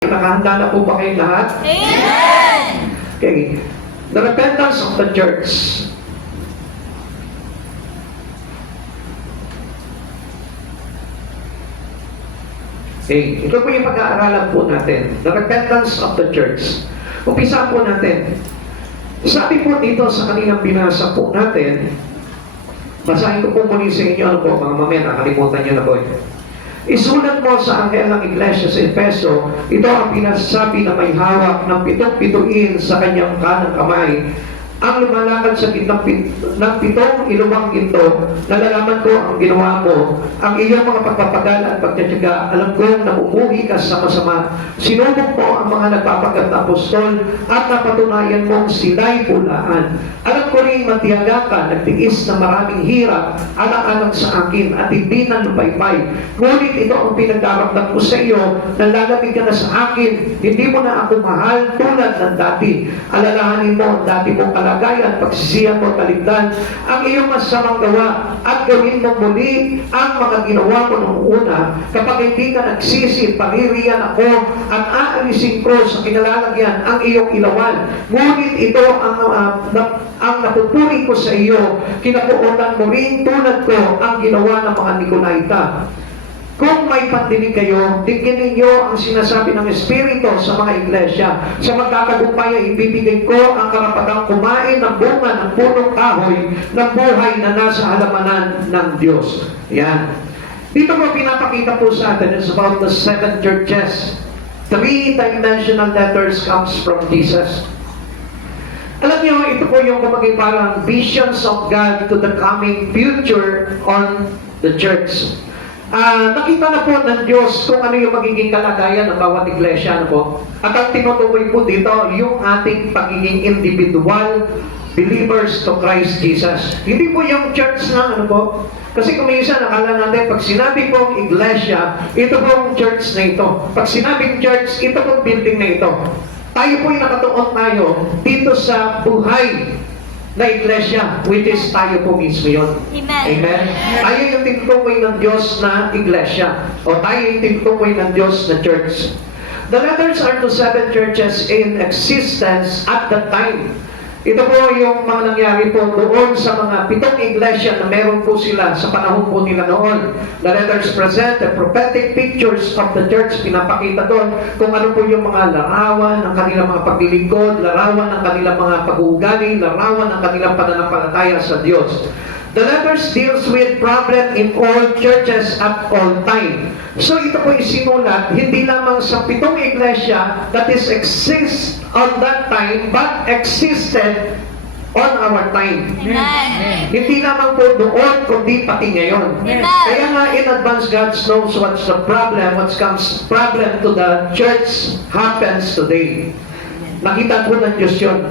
Nakahanda na po ba kayo lahat? Amen! Okay. The repentance of the church. Okay. Ito po yung pag-aaralan po natin. The repentance of the church. Umpisa po natin. Sabi po dito sa kanilang binasa po natin, basahin ko po muli sa inyo, ano po, mga mamaya, nakalimutan nyo na po. Isulat mo sa anghel ng iglesia sa Efeso, ito ang pinasasabi na may hawak ng pitong bituin sa kanyang kanang kamay. Ang lumalakad sa gitnang ng pitong ilumang ginto, nalalaman ko ang ginawa mo, ang iyong mga pagpapagal at pagtitiyaga, alam kong namumuhi ka sa masama. Sinubok mo ang mga nagpapagat na apostol at napatunayan mong sila'y pulaan. Alam ko rin matiyaga ka, nagtiis na maraming hirap, alang-alang sa akin at hindi na lupaybay. Ngunit ito ang pinagdaramdam ko sa iyo, nalalamig ka na sa akin, hindi mo na ako mahal tulad ng dati. Alalahanin mo ang dati mong kalagayan, pagsisiyan mo kaligtan, ang iyong masamang gawa, at gawin mo muli ang mga ginawa mo noong una. Kapag hindi ka nagsisi, paririyan ako at aalisin ko sa kinalalagyan ang iyong ilawan. Ngunit ito ang napupuri ko sa iyo, kinapuutan mo rin tulad ko ang ginawa ng mga Nicolaita. Kung may pandinig kayo, tingnan ninyo ang sinasabi ng Espiritu sa mga iglesia. Sa magkakagumpay ay ibibigay ko ang karapatang kumain ng bunga ng punong kahoy ng buhay na nasa halamanan ng Diyos. Yan. Dito po pinapakita po sa atin, it's about the 7 churches. 3-dimensional letters comes from Jesus. Alam niyo, ito po yung kumagay parang visions of God to the coming future on the church. Nakita na po ng Diyos kung ano yung magiging kalagayan ng bawat iglesia. Ano po? At ang tinutukoy po dito, yung ating pagiging individual believers to Christ Jesus. Hindi po yung church na ano po. Kasi kung minsan nakala natin, pag sinabi pong iglesia, ito pong church na ito. Pag sinabing church, ito pong building na ito. Tayo po'y nakatuon tayo dito sa buhay na iglesia, which is tayo po mismo yun. Amen. Amen? Tayo yung tinutukoy ng Diyos na iglesia. O tayo yung tinutukoy ng Diyos na church. The letters are to 7 churches in existence at that time. Ito po yung mga nangyari po doon sa mga 7 iglesia na meron po sila sa panahon po nila noon. The letters present the prophetic pictures of the church. Pinapakita doon kung ano po yung mga larawan ng kanilang mga paglilingkod, larawan ng kanilang mga pag-uugali, larawan ng kanilang pananampalataya sa Diyos. The letters deals with problem in all churches at all time. So ito po isinulat hindi lamang sa 7 iglesia that is exist on that time but existed on our time. Amen. Hindi lamang po doon kundi pati ngayon. Amen. Kaya nga in advance God knows what's the problem, what comes problem to the church happens today. Nakita po ng Diyos yun.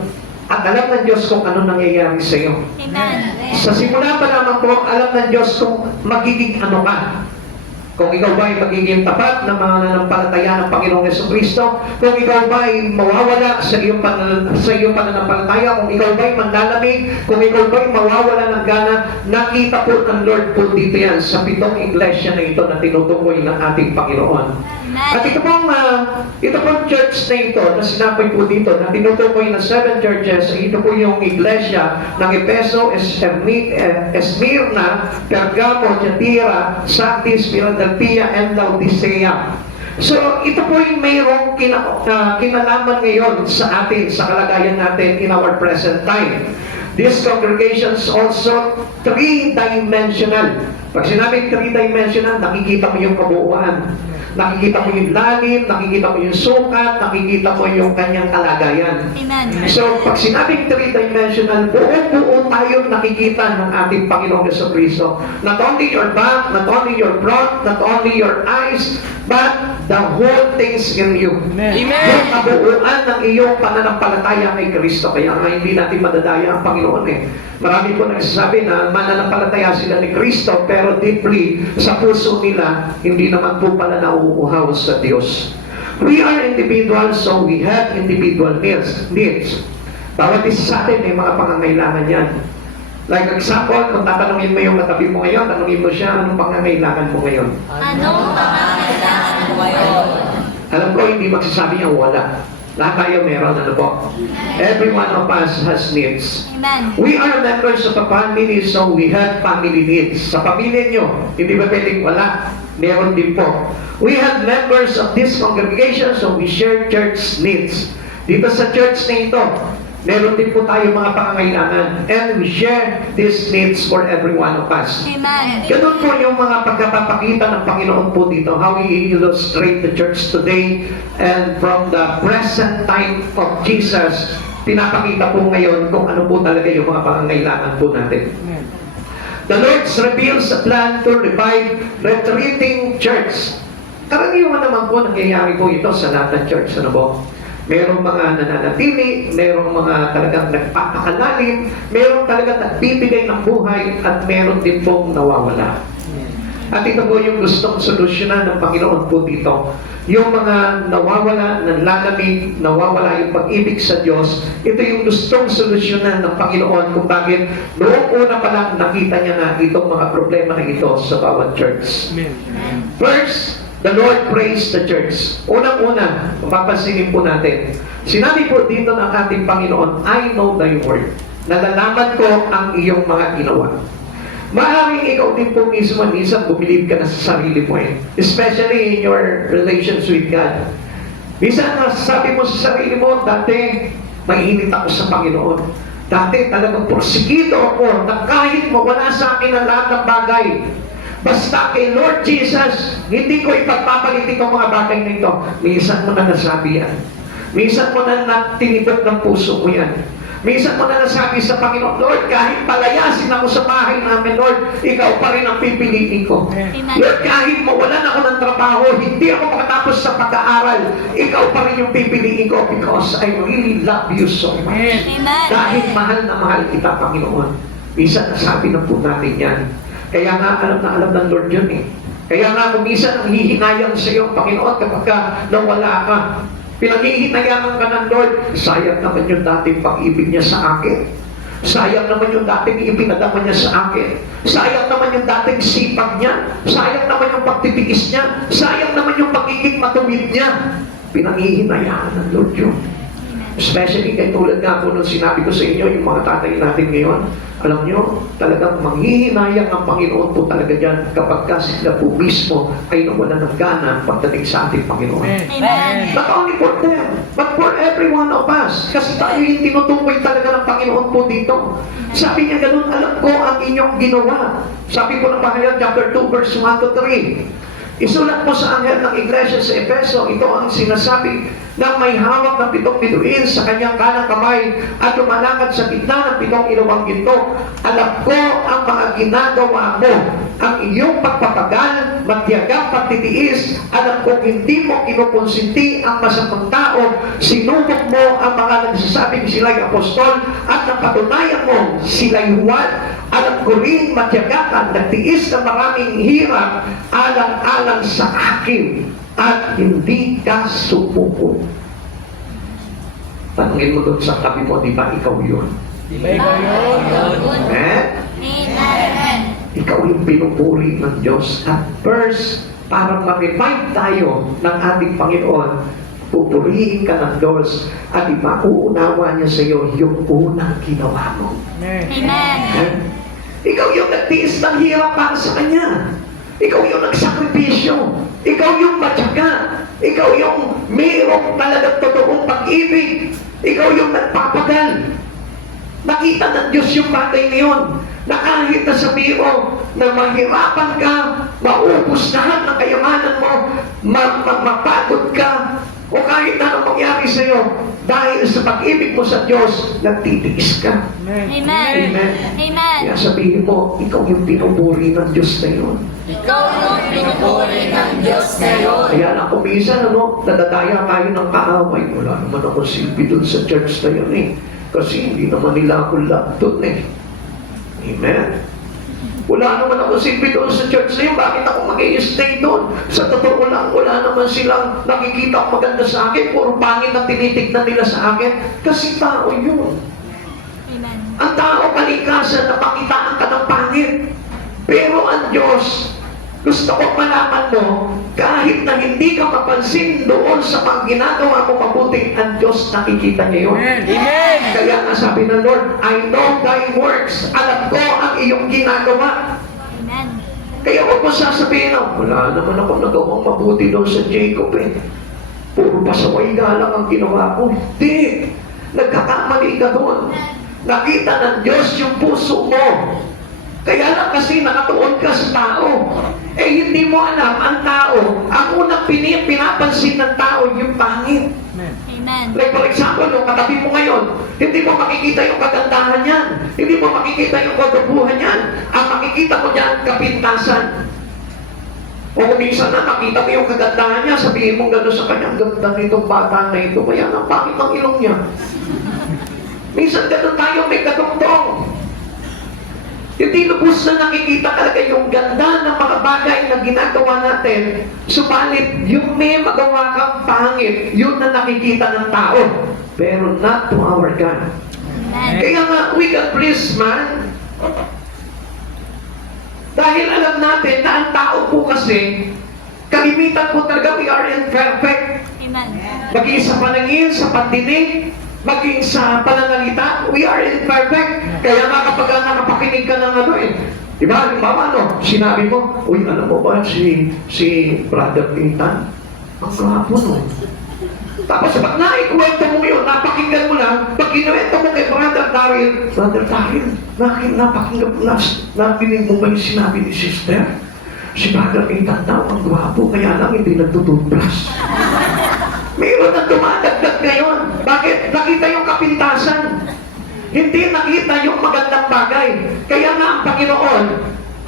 At alam ng Diyos kung ano nangyayari sa iyo. Amen. Sa simula pa naman po, alam ng Diyos kung magiging ano ka. Kung ikaw ba ay magiging tapat na mga nanampalataya ng Panginoong Jesucristo, kung ikaw ba ay mawawala sa iyong pananampalataya, kung ikaw ba ay manlalamig, kung ikaw ba ay mawawala ng gana, nakita po ng Lord po dito yan sa 7 iglesia na ito na tinutukoy ng ating Panginoon. At ito pong church na ito na sinabi po dito na tinutukoy ng 7 churches, ito po yung iglesia ng Efeso, Esmirna, Pergamo, Tiatira, Sardis, Philadelphia, and Laodicea. So, ito po yung mayroong kinalaman ngayon sa atin, sa kalagayan natin in our present time. These congregations also 3-dimensional. Pag sinabing 3-dimensional, nakikita mo yung kabuuan. Nakikita mo yung lalim, nakikita mo yung sukat, nakikita mo yung kanyang kalagayan. Amen. So, pag sinabing 3-dimensional, buo-buo tayong nakikita ng ating Panginoong Jesucristo. Not only your back, not only your front, not only your eyes, but the whole things in you. Amen. Yung kabuuan ng iyong pananampalataya kay Kristo. Kaya nga hindi natin madadaya ang Panginoon eh. Marami po nagsasabi na mananampalataya sila ni Kristo, pero deeply sa puso nila, hindi naman po pala nauuhaw sa Diyos. We are individuals, so we have individual needs. Bawat isa sa atin may mga pangangailangan yan. Like example, kung tatanungin mo yung katabi mo ngayon, tanungin mo siya, anong pangangailangan mo ngayon? Anong pangangailangan mo ngayon? Alam ko, hindi magsasabi niya wala. Lahat tayo meron, ano po? Every one of us has needs. Amen. We are members of a family, so we have family needs. Sa pamilya nyo, hindi ba pwedeng wala? Meron din po. We have members of this congregation, so we share church needs. Dito sa church na ito, meron din po tayo mga pangangailangan. And we share these needs for every one of us. Amen. Ganun po yung mga pagkapapakita ng Panginoon po dito, how we illustrate the church today, and from the present time of Jesus, pinapakita po ngayon kung ano po talaga yung mga pangangailangan po natin. The Lord reveals a plan to revive retreating church. Karaniwan naman po nangyayari po ito sa lahat ng church. Ano po? Merong mga nananatili, merong mga talagang nagpapakalalim, merong talagang nagbibigay ng buhay, at meron din pong nawawala. At ito po yung gustong solusyonan ng Panginoon po dito. Yung mga nawawala, nanlalamig, nawawala yung pag-ibig sa Diyos, ito yung gustong solusyonan ng Panginoon kung bakit noong una pa lang nakita niya na itong mga problema na ito sa bawat church. First, the Lord praised the church. Unang-una, mapapansinin po natin, sinabi po dito ng ating Panginoon, I know thy word. Nalalaman ko ang iyong mga ginawa. Maaaring ikaw din po mismo minsan bumilib ka na sa sarili mo especially in your relations with God. Minsan sabi mo sa sarili mo, dati mainit ako sa Panginoon. Dati talagang porsigido ako na kahit mawala sa akin ang lahat ng bagay. Basta kay Lord Jesus, hindi ko ipagpapalit itong mga bagay na ito. Minsan mo na nasabi yan. Minsan mo na tinibag ng puso mo yan. Minsan mo na nasabi sa Panginoon, Lord, kahit palayasin ako sa bahay namin, Lord, ikaw pa rin ang pipiliin ko. Amen. Lord, kahit mawalan ako ng trabaho, hindi ako makatapos sa pag-aaral, ikaw pa rin yung pipiliin ko because I really love you so much. Amen. Dahil mahal na mahal kita, Panginoon. Minsan nasabi na po natin yan. Kaya nga, alam na alam ng Lord yun eh. Kaya nga, kung minsan ang hihinayang sa iyo, Panginoon, kapag ka nawala ka, pinag-ihinayangan ka ng Lord, sayang naman yung dating pag-ibig niya sa akin. Sayang naman yung dating ipinadama niya sa akin. Sayang naman yung dating sipag niya. Sayang naman yung pagtitiis niya. Sayang naman yung pagiging matuwid niya. Pinag-ihinayangan ng Lord yun. Especially kay tulad nga po nung sinabi ko sa inyo, yung mga tatay natin ngayon, alam nyo, talagang manghihinayang ang Panginoon po talaga dyan kapag kasi sila po mismo ay nawalan ng gana pagdating sa ating Panginoon. Amen. Not only for them, but for every one of us. Kasi tayo yung tinutukoy talaga ng Panginoon po dito. Sabi niya ganun, alam ko ang inyong ginawa. Sabi po ng Panginoon, chapter 2, verse 1 to 3. Isulat mo sa anghel ng iglesia sa Efeso, ito ang sinasabi ng may hawak ng 7 bituin sa kanyang kanang kamay at lumalakad sa gitna ng 7 ilawang ginto. Alam ko ang mga ginagawa mo, ang iyong pagpapagal, matiyagang pagtitiis. Alam ko hindi mo kinukonsinti ang masamang tao. Sinubok mo ang mga nagsasabing sila'y apostol at napatunayan mo sila'y huwad. Alam ko rin matiyaga ka, nagtiis ng maraming hirap alang-alang sa akin at hindi ka sumuko. Tanungin mo doon sa tabi mo, di ba ikaw yun? Amen? Amen. Ikaw yung pinupuri ng Diyos. At first, para ma-revive tayo ng ating Panginoon, pupurihin ka ng Diyos at ipauunawa niya sa iyo yung unang ginawa mo. Amen. Ikaw yung nagtiis ng hirap para sa Kanya. Ikaw yung nagsakripisyo. Ikaw yung matyaga. Ikaw yung mayroong talagang totoong pag-ibig. Ikaw yung nagpapagal. Nakita ng Diyos yung bagay ngayon na kahit na sabihin mo na mahirapan ka, maubos lahat ng kayamanan mo, mapagod ka, o kahit na anong mangyari sa iyo, dahil sa pag-ibig mo sa Diyos, nagtitiis ka. Amen. Amen. Amen. Kaya sabihin mo, ikaw yung pinupuri ng Diyos na yun. Ikaw yung pinupuri ng Diyos ngayon. Kaya na kung minsan, nadadaya tayo ng kaaway. Wala naman ako silbi dun sa church na yun eh. Kasi hindi naman nila ako love dun eh. Amen. Wala naman ako silbi doon sa church na yun. Bakit ako mag-i-stay doon? Sa totoo lang, wala naman silang nakikita ang maganda sa akin. Puro pangit ang tinitignan nila sa akin. Kasi tao yun. Amen. Ang tao kalikasan na pakitaan ka ng pangit. Pero ang Diyos, Gusto ko malaman mo, kahit na hindi ka mapansin doon sa mga ginagawa mo mabuti, ang Diyos nakikita niya yun. Amen. Kaya nga sabi ng Lord, I know thy works. Alam ko ang iyong ginagawa. Amen. Kaya huwag mo sasabihin, wala naman ako nagawang mabuti doon sa Jacob eh. Puro pasaway galang ang ginawa ko. Hindi. Nagkakamali ka doon. Nakita ng Diyos yung puso mo. Kaya lang kasi nakatuon ka sa tao. Eh hindi mo alam ang tao. Ang unang pinapansin ng tao yung pangit. Amen. Like for example, yung katabi mo ngayon, hindi mo makikita yung kagandahan niyan. Hindi mo makikita yung kagabuhan niyan. Ang makikita mo niyan, kapintasan. O kung minsan na makita mo yung kagandahan niya, sabihin mo gano'n sa kanya, ang ganda nitong bata na ito, kaya ang pangit ang ilong niya. Minsan gano'n tayo, may katungtong. Hindi lubos na nakikita talaga yung ganda ng mga bagay na ginagawa natin. Subalit, yung may magawa kang pangit, yun na nakikita ng tao. Pero not to our God. Amen. Kaya nga, we can please man. Dahil alam natin na ang tao po kasi, kalimitan po talaga, we are imperfect. Amen. Maging sa panangin, sa pandinig, maging sa pananalita, we are imperfect. Kaya nga kapag nakapakinig ka ng ano eh, di ba, halimbawa sinabi mo, uy, alam mo ba si Brother Ethan? Ang gwapo no. Tapos pag naikwento mo yun, napakinggan mo lang, pag kinuwento mo kay Brother Daryl, napakinggan mo, napinig mo ba yung sinabi ni Sister? Si Brother Ethan daw, ang gwapo, kaya lang hindi nagtututbrush. Mayroon na dumadagdag ngayon. Bakit? Nakita yung kapintasan. Hindi nakita yung magandang bagay. Kaya nga ang Panginoon,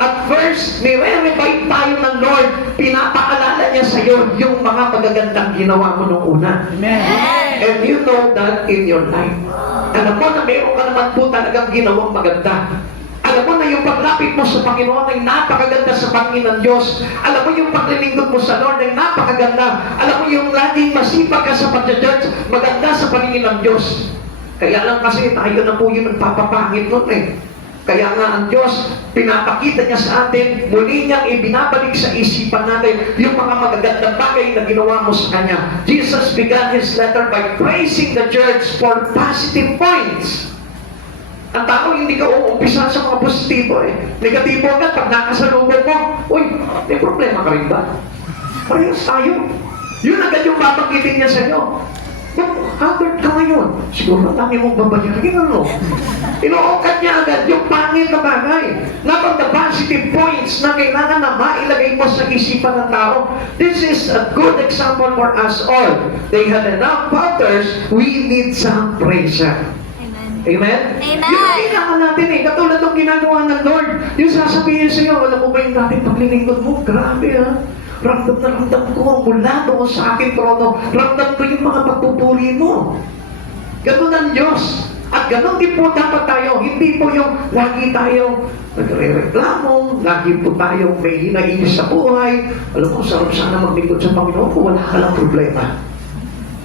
at first, nire-revive tayo ng Lord. Pinapaalala niya sa iyo yung mga magagandang ginawa mo nung una. Amen. And you know that in your life. Alam mo na mayroon ka naman po talagang ginawang maganda. Alam mo na yung paglapit mo sa Panginoon ay napakaganda sa pangin ng Diyos. Alam mo yung paglilingkod mo sa Lord ay napakaganda. Alam mo yung laging masipag ka sa pag-church, maganda sa paningin ng Diyos. Kaya lang kasi tayo na po yung nagpapapangit nun eh. Kaya nga ang Diyos, pinapakita niya sa atin, muli niyang ibinabalik sa isipan natin yung mga magagandang bagay na ginawa mo sa Kanya. Jesus began His letter by praising the church for positive points. Ang tao hindi ka uumpisa sa mga positibo eh. Negatibo agad, pag nakasalubong mo, uy, may problema ka rin ba? Parehas tayo. Yun agad yung babanggitin niya sa inyo. Haggard ka ngayon. Siguro ang dami mong babayarin, ano? Inuungkat niya agad yung pangit na bagay. Not on the positive points na kailangan na mailagay mo sa isipan ng tao. This is a good example for us all. They had enough fathers, we need some praise. Amen. Amen? Amen. Yun ang kailangan natin eh. Katulad ng ginagawa ng Lord. Yung sasabihin sa iyo, alam mo ba yung dating paglilingkod mo? Grabe ha. Ramdam na ramdam ko mula doon sa aking trono. Ramdam ko yung mga pagpupuri mo. Ganun ang Diyos. At ganun din po dapat tayo. Hindi po yung lagi tayong nagre-reklamo, lagi po tayong may hinainis sa buhay. Alam mo, sarap sana maglingkod sa Panginoon kung wala ka lang problema.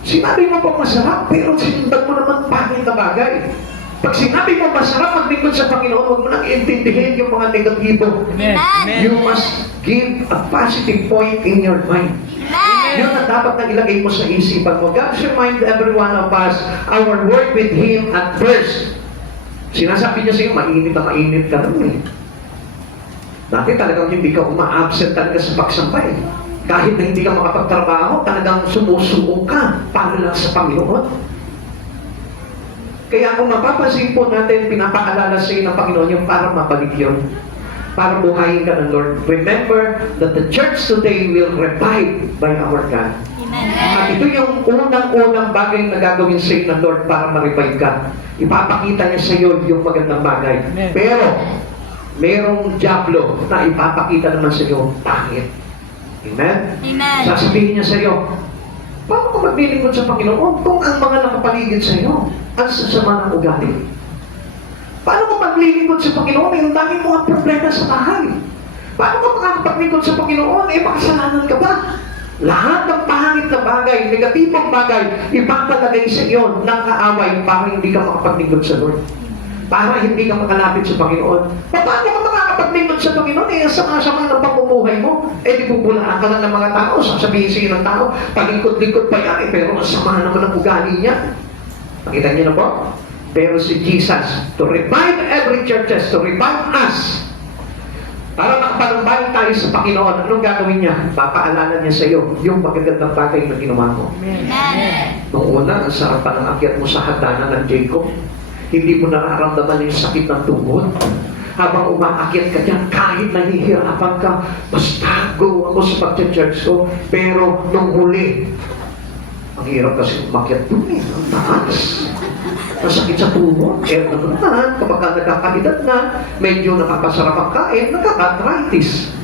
Sinabi mo pa masarap, pero sinundan mo naman pangit na bagay. Pag sinabi mo masarap maglingkod sa Panginoon, huwag mo nang iintindihin yung mga negatibo. Amen. You must give a positive point in your mind. Amen. Yun ang dapat na ilagay mo sa isipan mo. God should remind every one of us our work with Him at first. Sinasabi niya sa iyo, mainit na mainit ka naman eh. Dati talagang hindi ka uma-absent talaga sa pagsampay. Kahit na hindi ka makapagtrabaho, talagang sumusuong ka para lang sa Panginoon. Kaya kung mapapansin po natin, pinapaalala sa iyo ng Panginoon yung para mabalik yun. Para buhayin ka ng Lord. Remember that the church today will revive by our God. Amen. At ito yung unang-unang bagay na gagawin sa iyo ng Lord para ma-revive ka. Ipapakita niya sa iyo yung magandang bagay. Amen. Pero, merong diablo na ipapakita naman sa iyo pangit. Amen? Amen. Sasabihin niya sa iyo, paano ka maglilingkod sa Panginoon kung ang mga nakapaligid sa iyo ang sasama ng ugali? Paano ka maglilingkod sa Panginoon? Yung daming mga problema sa bahay. Paano ka makakapaglingkod sa Panginoon? Eh, makasalanan ka ba? Lahat ng pangit na bagay, negatibong bagay, ipapalagay sa iyo ng kaaway para hindi ka makapaglingkod sa Lord. Para hindi ka makalapit sa Panginoon. Paano ka makakapaglingkod paglingkod sa Panginoon, eh, ang sama-sama ng pamumuhay mo. Eh, di bubulaan ka lang ng mga tao, sasabihin sa'yo ng tao, palingkod-lingkod pa yan, eh, pero ang sama naman ang ugali niya. Nakita niyo na po? Pero si Jesus, to revive every churches, to revive us, para makapanumbalik tayo sa Panginoon, anong gagawin niya? Papaalala niya sa iyo yung magagandang bagay na ginawa mo. Amen. Noong una, ang sarap pa ng akyat mo sa hagdanan ng Jacob. Hindi mo nararamdaman yung sakit ng tuhod. Habang umaakyat ka dyan, kahit nahihirapan ka, basta go ako sa pag-church ko. Pero nung huli, ang hirap kasi umakyat doon eh, ang taas. Masakit sa tuhod, kaya naman, kapag ka nagkakaedad na, medyo nakakasarap ang kain, nagkaka-arthritis.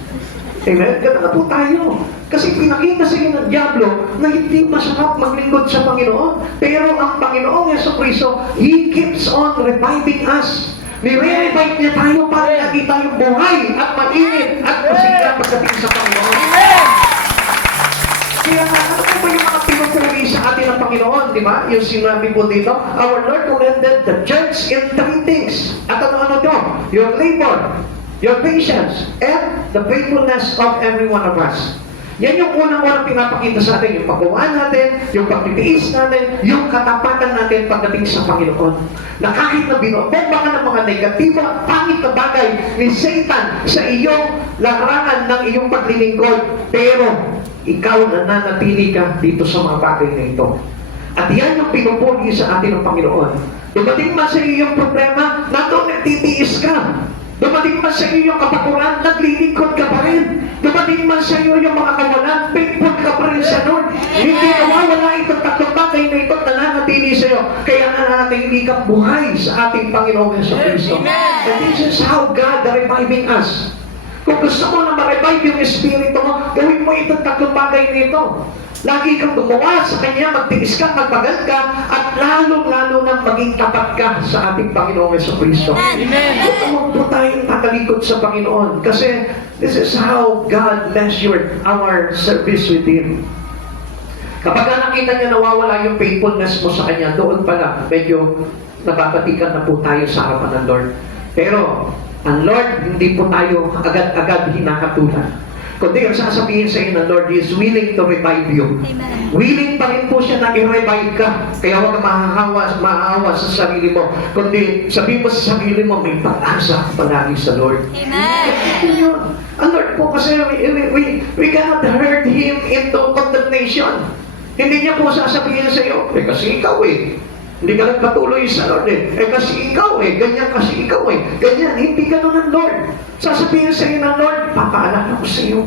Amen? Ganda na po tayo. Kasi pinakita sa inyo ng Diablo na hindi masarap maglingkod sa Panginoon. Pero ang Panginoong Jesucristo, He keeps on reviving us. Nire-revive niya tayo para nakita yung buhay at mainit at masigla pagdating sa Panginoon. Kaya ano po yung mga pinupuri sa atin ng Panginoon, di ba? Yung sinabi po dito, our Lord commended the church in 3 things. At ano to? Your labor, your patience, and the faithfulness of every one of us. Yan yung unang-unang pinapakita sa atin, yung paggawa natin, yung pagtitiis natin, yung katapatan natin pagdating sa Panginoon. Na kahit na binobomba ka ng mga negatibo at pangit na bagay ni Satan sa iyong larangan ng iyong paglilingkod, pero ikaw nananatili ka dito sa mga bagay na ito. At yan yung pinupuli sa atin ng Panginoon. Dumating man sa iyo yung problema, nato nagtitiis ka. Dumating man sa iyo yung kapakuran, naglilingkod ka pa rin. Dumating man sa iyo yung mga kawalan, faithful ka pa rin sa Lord. Hindi nawawala itong tatlong bagay na ito, nananatili sa iyo. Kaya nananatili kang buhay sa ating Panginoong Jesucristo. And this is how God is reviving us. Kung gusto mo na ma-revive yung espiritu mo, gawin mo itong tatlong bagay nito. Lagi kang gumawa sa Kanya, magtiis ka, magpagal ka, at lalong-lalo na maging tapat ka sa ating Panginoong Jesucristo. Amen. Huwag po tayong tatalikod sa Panginoon kasi this is how God measured our service with Him. Kapag nakita niya nawawala yung faithfulness mo sa Kanya, doon pala medyo nababatikan na po tayo sa harapan ng Lord. Pero ang Lord, hindi po tayo agad-agad hinakatulan. Kundi ang sasabihin sa inyo ng Lord, He is willing to revive you. Amen. Willing pa rin po siya na i-revive ka. Kaya huwag kang maawa sa sarili mo. Kundi sabihin mo sa sarili mo, may pag-asa palagi sa Lord. Amen. Yun. Ang Lord po kasi we cannot hurt Him into condemnation. Hindi niya po sasabihin sa iyo, kasi ikaw hindi ka nagpatuloy sa Lord kasi ikaw ganyan kasi ikaw ganyan. Hindi ganun ang Lord. Sasabihin sa iyo ng Lord, papaalala ko sa iyo.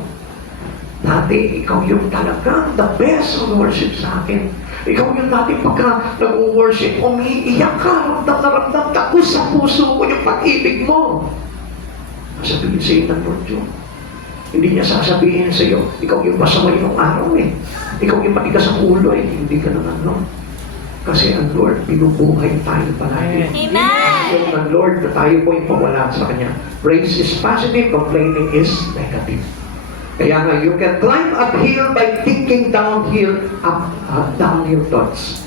Dati, ikaw yung talagang the best of worship sa akin. Ikaw yung dati pagka nag-worship, umiiyak ka, ramdam na ramdam ka, sa puso ko yung pag-ibig mo. Sasabihin sa iyo ng Lord yun. Hindi niya sasabihin sa iyo, ikaw yung pasaway ng araw Ikaw yung matigas ang ulo Hindi ka naman Kasi ang Lord, pinubuhay tayo palagi. Amen. Yung ang Lord na tayo po yung pawala sa Kanya. Praise is positive, complaining is negative. Kaya nga, you can climb uphill by thinking downhill thoughts.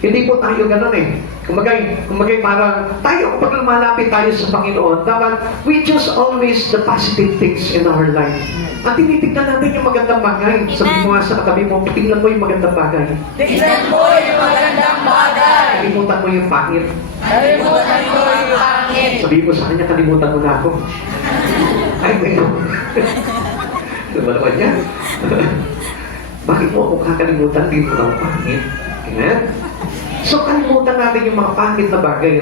Hindi po tayo ganun Kumagay parang tayo, kapag lumalapit tayo sa Panginoon, dapat we choose always the positive things in our life. At tinitignan natin yung magandang bagay. Sabi mo nga sa katabi mo, tingnan mo yung magandang bagay. Tignan mo yung magandang bagay. Kalimutan mo yung pangit. Kalimutan mo yung pangit. Sabi mo sa kanya, kalimutan mo na ako. Ay, ngayon. Lumalawan niya. Bakit mo ako kakalimutan? Di mo lang pangit. Amen? So, kalimutan natin yung mga pangit na bagay,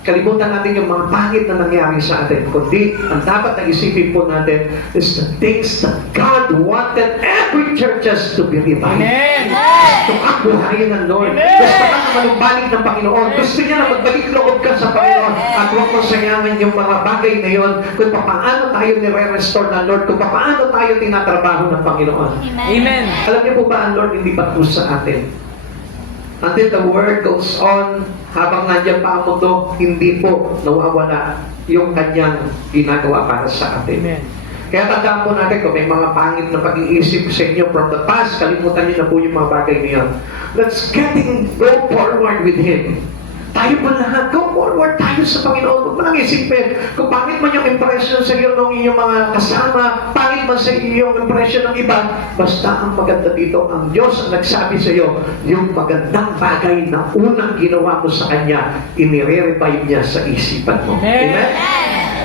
Kalimutan natin yung mga pangit na nangyari sa atin. Kundi, ang dapat na isipin po natin is the things that God wanted every churches to be revived. Amen. Gusto ka buhayin ng Lord. Gusto ka na manumbalik ng Panginoon. Gusto niya na magbalik loob ka sa Panginoon. At huwag mo sayangan yung mga bagay na yun kung paano tayo nire-restore ng Lord, kung paano tayo tinatrabaho ng Panginoon. Amen. Alam niyo po ba ang Lord hindi patus sa atin? Until the word goes on, habang nandiyan pa ang mundo, hindi po nawawala yung kanyang ginagawa para sa atin. Amen. Kaya tandaan po natin kung may mga pangit na pag-iisip sa inyo from the past, kalimutan niyo na po yung mga bagay niyo. Let's go forward with Him. tayo po lahat, go forward tayo sa Panginoon. Huwag mo lang isipin kung pangit man yung impression sa iyo ng inyong mga kasama, pangit man sa iyo yung impression ng iba, basta ang maganda dito, ang Diyos ang nagsabi sa iyo, yung magandang bagay na unang ginawa mo sa Kanya, inire-revive niya sa isipan mo. Amen?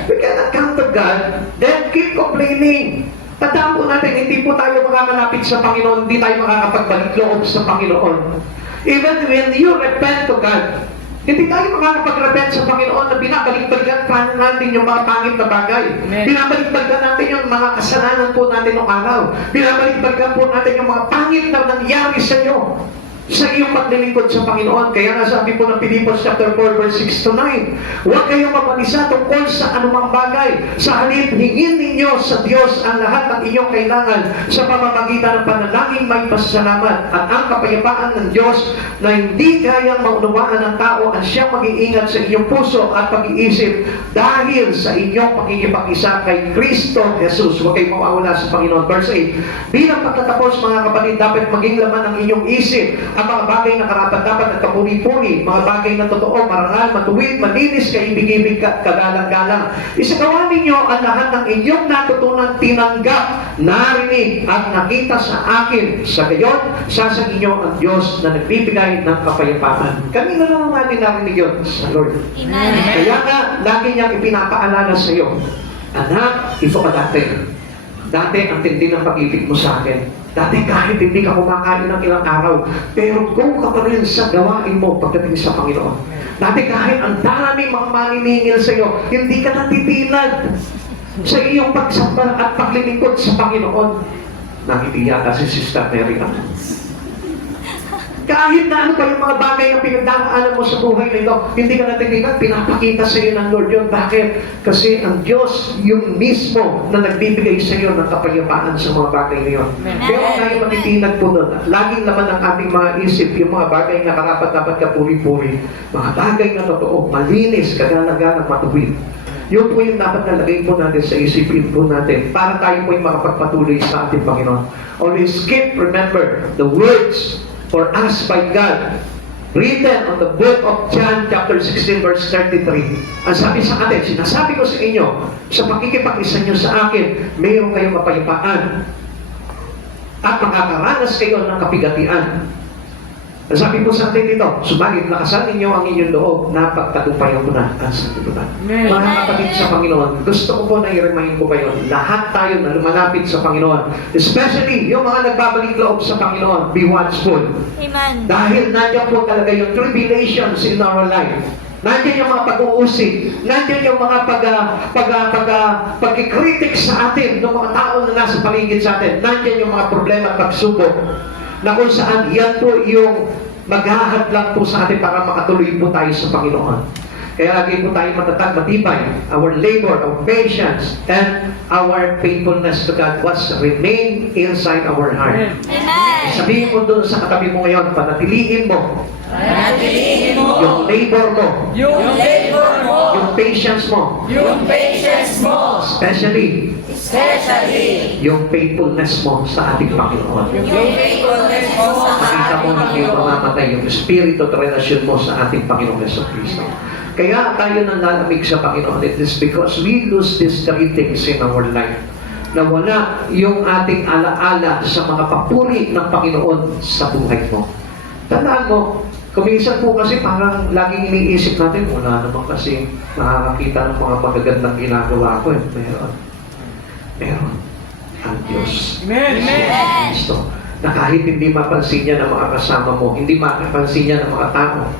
We cannot come to God, then keep complaining. Tandaan po natin, hindi po tayo makakalapit sa Panginoon, hindi tayo makakapagbalik loob sa Panginoon. Even when you repent to God, hindi tayo makakapag-repent sa Panginoon na binabalik-balikan pa natin yung mga pangit na bagay. Binabalik-balikan natin yung mga kasalanan po natin ng araw. Binabalik-balikan po natin yung mga pangit na nangyari sa iyo, sa iyong paglilingkod sa Panginoon. Kaya nga sabi po ng Pilipos chapter 4 verse 6 to 9, huwag kayong mapanisa tungkol sa anumang bagay. Sa halip, hingin ninyo sa Diyos ang lahat ng inyong kailangan sa pamamagitan ng panalangin may pasasalamat. At ang kapayapaan ng Diyos na hindi kayang maunawaan ng tao ang siyang mag-iingat sa inyong puso at pag-iisip dahil sa inyong pakikipag-isa kay Kristo Jesus. Huwag kayong mawawala sa Panginoon. Verse 8, bilang pagtatapos mga kapatid, dapat maging laman ng inyong isip ang mga bagay na karapat-dapat at kapuri-puri, mga bagay na totoo, marangal, matuwid, malinis, kaibig-ibig, kagalang-galang. Isagawa ninyo ang lahat ng inyong natutunan, tinanggap, narinig, at nakita sa akin. Sa gayon, sasagin niyo ang Diyos na nagbibigay ng kapayapaan. Kanina lang natin narinig yun sa Lord. Amen. Kaya nga, lagi niyang ipinapaalala sa iyo, anak, ito ka dati. Dati ang tindi ng pag-ibig mo sa akin. Dati kahit hindi ka kumakain ng ilang araw, pero go ka pa rin sa gawain mo pagdating sa Panginoon. Dati kahit ang daming mga maniningil sa iyo, hindi ka natitinag sa iyong pagsamba at paglilingkod sa Panginoon. Nakitiya ka si Sister Mary. Kahit na ano pa yung mga bagay na pinagdaanan mo sa buhay nito, hindi ka natitinag, pinapakita sa iyo ng Lord yun. Bakit? Kasi ang Diyos yung mismo na nagbibigay sa iyo ng kapayapaan sa mga bagay na yun. Pero tayo matitinag po nun. Laging naman ang ating mga isip, yung mga bagay na karapat-dapat kapuri-puri, mga bagay na totoo, malinis, kagalagang matuwid. Yun po yung dapat nalagay po natin sa isipin po natin para tayo po yung makapagpatuloy sa ating Panginoon. Always keep, remember, the words for us by God, written on the book of John chapter 16 verse 33. Ang sabi sa atin, sinasabi ko sa inyo, sa pakikipag-isa nyo sa akin, mayroon kayong kapayapaan at makakaranas kayo ng kapigatian. Ang sabi po sa atin dito, subalit lakasan ninyo ang inyong loob na pagtagumpayan ko na ang sanlibutan. Mga kapatid sa Panginoon, gusto ko po na i-remind ko kayo, lahat tayo na lumalapit sa Panginoon, especially yung mga nagbabalik loob sa Panginoon, be watchful. Amen. Dahil nandiyan po talaga yung tribulations in our life. Nandiyan yung mga pag-uusig, nandiyan yung mga pagkikritik sa atin ng mga tao na nasa paligid sa atin, nandiyan yung mga problema at pagsubok na kung saan yan po yung maghahadlang po sa atin para makatuloy po tayo sa Panginoon. Kaya lagi po tayo matatag, matibay. Our labor, our patience, and our faithfulness to God was remain inside our heart. Amen. Sabihin mo doon sa katabi mo ngayon, panatiliin mo Panatilihin mo yung labor mo, yung labor mo, yung patience mo, yung patience mo, especially especially yung faithfulness mo sa ating Panginoon. yung faithfulness mo sa Makita mo na ating yung Panginoon. mamamatay, yung espiritu at relasyon mo sa ating Panginoon Yesu Cristo. Kaya tayo nanlalamig sa Panginoon. It is because we lose these three things in our life. Nawala yung ating alaala sa mga papuri ng Panginoon sa buhay mo. Tandaan mo, kuminsan po kasi parang laging iniisip natin, wala naman kasi nakakakita ng mga magagandang ginagawa ko. Meron. Ang Diyos. Amen. Amen. Kristo. Na kahit hindi mapansin niya ng mga kasama mo, hindi mapansin niya ng mga tao,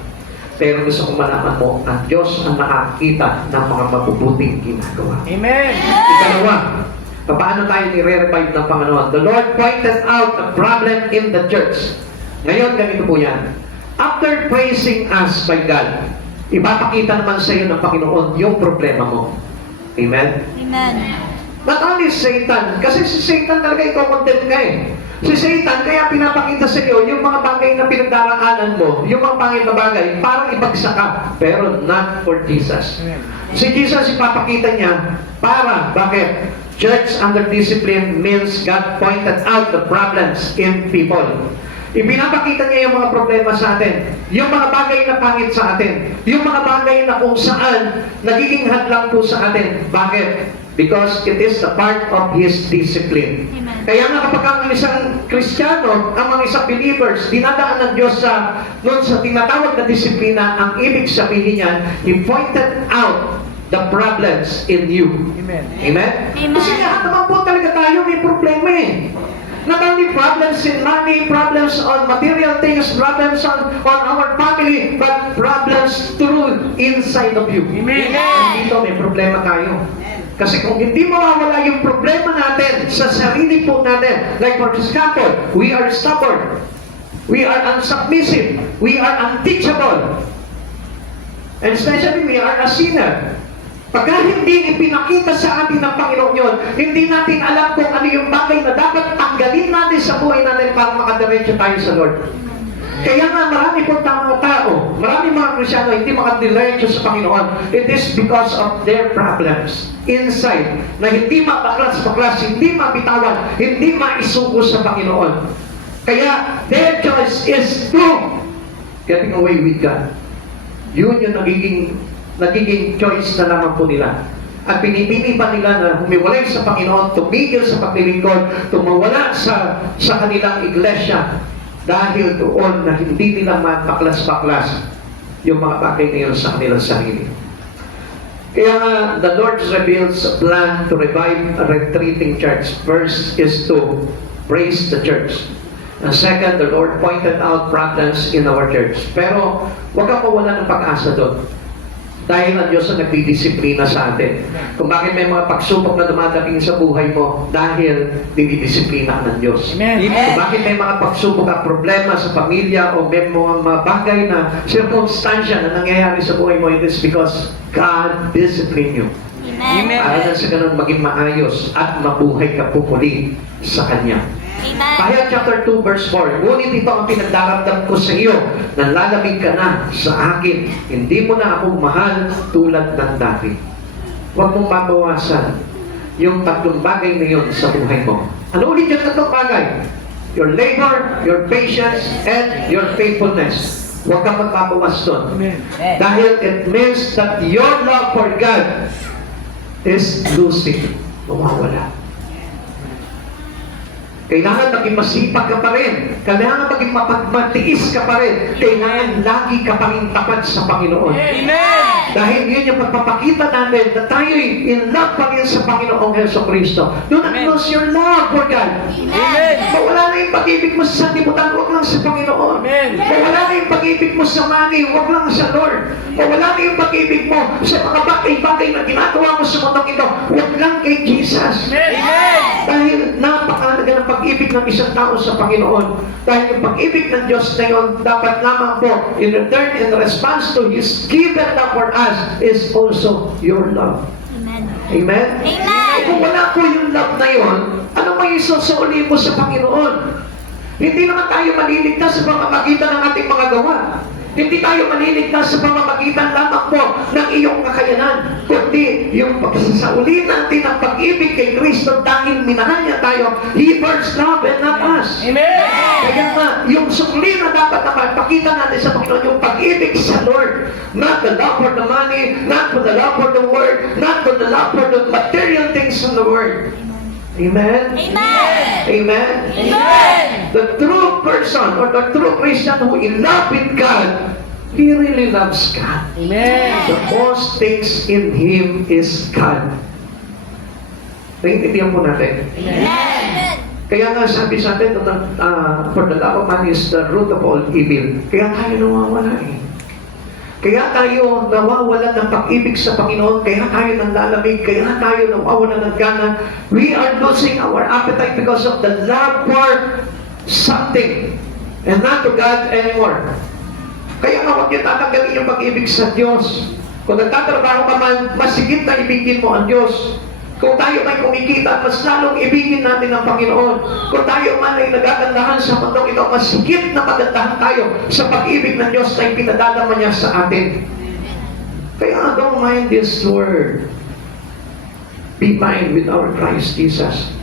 pero gusto kong malaman mo, ang Diyos ang nakakita ng mga mabubuting ginagawa. Amen. Ikalawa, paano tayo nire-revive ng Panginoon? The Lord pointed out a problem in the church. Ngayon, ganito po yan. After praising us by God, ipapakita naman sa iyo ng Panginoon yung problema mo. Amen? Amen. Not only Satan, kasi si Satan talaga iko-condemn ka eh. Si Satan, kaya pinapakita sa iyo yung mga bagay na pinagdaraanan mo, yung mga pangit na bagay, parang ibagsak ka. Pero not for Jesus. Si Jesus, ipapakita niya para, bakit? Church under discipline means God pointed out the problems in people. Ibinapakita niya yung mga problema sa atin. Yung mga bagay na pangit sa atin. Yung mga bagay na kung saan nagiging hadlang po sa atin. Bakit? Because it is a part of His discipline. Amen. Kaya nga kapag ang isang Kristiyano, ang mga isang believers, dinadaan ng Diyos sa tinatawag na disiplina, ang ibig sabihin niyan, He pointed out the problems in you. Amen. Amen? Amen. Kasi lahat naman po talaga tayo may problema eh. Not only problems in money, problems on material things, problems on our family, but problems through inside of you. Amen. Dito may problema tayo. Kasi kung hindi mawawala yung problema natin sa sarili po natin, like for example, we are stubborn, we are unsubmissive, we are unteachable, and especially we are a sinner. Pagka hindi ipinakita sa atin ng Panginoon yun, hindi natin alam kung ano yung bagay na dapat tanggalin natin sa buhay natin para makadiretso tayo sa Lord. Kaya nga marami po mga tao, marami mga Kristyano hindi makadiretso sa Panginoon. It is because of their problems inside na hindi mapaklas-paklas, hindi mabitawan, hindi maisuko sa Panginoon. Kaya their choice is to getting away with God. Yun yung nagiging choice na naman po nila. At pinipili pa nila na humiwalay sa Panginoon, tumigil sa paglilingkod, tumawala sa kanilang iglesia dahil doon na hindi nila mapaklas-paklas yung mga bagay na yun sa kanilang sarili. Kaya nga, the Lord reveals a plan to revive a retreating church. First is to praise the church. And second, the Lord pointed out problems in our church. Pero huwag kang mawala ng pag-asa doon. Dahil ang Diyos ang nagdidisiplina sa atin. Kung bakit may mga pagsubok na dumadating sa buhay mo, dahil dinidisiplina ng Diyos. Amen. Kung bakit may mga pagsubok at problema sa pamilya o may mga bagay na circumstansya na nangyayari sa buhay mo, it is because God discipline you. Amen. Para na sa ganun maging maayos at mabuhay ka pupuli sa Kanya. Amen. Pahayag chapter 2 verse 4, ngunit ito ang pinagdaramdam ko sa iyo, nanlalamig ka na sa akin, hindi mo na ako mahal tulad ng dati. Huwag mong babawasan yung tatlong bagay na yun sa buhay mo. Ano ulit yung tatlong bagay? Your labor, your patience, and your faithfulness. Huwag kang magbabawas doon. Amen. Dahil it means that your love for God is losing. Mawawala. Kailangan maging masipag ka pa rin. Kailangan maging mapagmatiis ka pa rin. Kailangan lagi ka pa rin tapat sa Panginoon. Amen. Dahil yun yung pagpapakita natin na tayo'y in love pa rin sa Panginoong Jesucristo. Do not Amen. lose your love for God. Amen. Mawala na yung pag-ibig mo sa sanlibutan, huwag lang sa Panginoon. Amen. Mawala na yung pag-ibig mo sa money, huwag lang sa Lord. Mawala na yung pag-ibig mo sa mga bagay-bagay na ginagawa mo sa mundong ito, huwag lang kay Jesus. Amen. Dahil napakahalaga ng pag-ibig ng isang tao sa Panginoon. Dahil yung pag-ibig ng Diyos na yun, dapat lamang po, in return, in response to His given love for us, is also your love. Amen. Amen? Amen. Kung wala po yung love na yun, ano may isusuuli mo sa Panginoon? Hindi naman tayo maliligtas sa pamamagitan ng ating mga gawa. Hindi tayo maliligtas sa pamamagitan lamang po ng iyong kakayanan, kundi yung pagsasauli natin ng pag-ibig kay Kristo dahil minahal niya tayo. He first loved and not us. Amen. Kaya nga, yung sukli na dapat na magpakita natin sa Panginoon, yung pag-ibig sa Lord. Not the love for the money, not for the love for the word, not for the love for the material things in the world. Amen? Amen. Amen? Amen. The true person or the true Christian who in love with God, he really loves God. Amen. The most things in him is God. Naintindihan po natin. Amen. Kaya nga sabi sa atin, for the love of money is the root of all evil. Kaya tayo nawawala eh. Kaya tayo nawawala ng pag-ibig sa Panginoon, kaya tayo nanlalamig, kaya tayo nawawala ng gana. We are losing our appetite because of the love for something and not to God anymore. Kaya nga huwag niyo tatanggalin yung pag-ibig sa Diyos. Kung nagtatrabaho ka man, mas higit na ibigin mo ang Diyos. Kung tayo may kumikita, mas lalong ibigin natin ang Panginoon. Kung tayo man ay nagagandahan sa mundong ito, mas higit na magandahan tayo sa pag-ibig ng Diyos na ipinadadama niya sa atin. Kaya don't mind this word. Be mine with our Christ Jesus.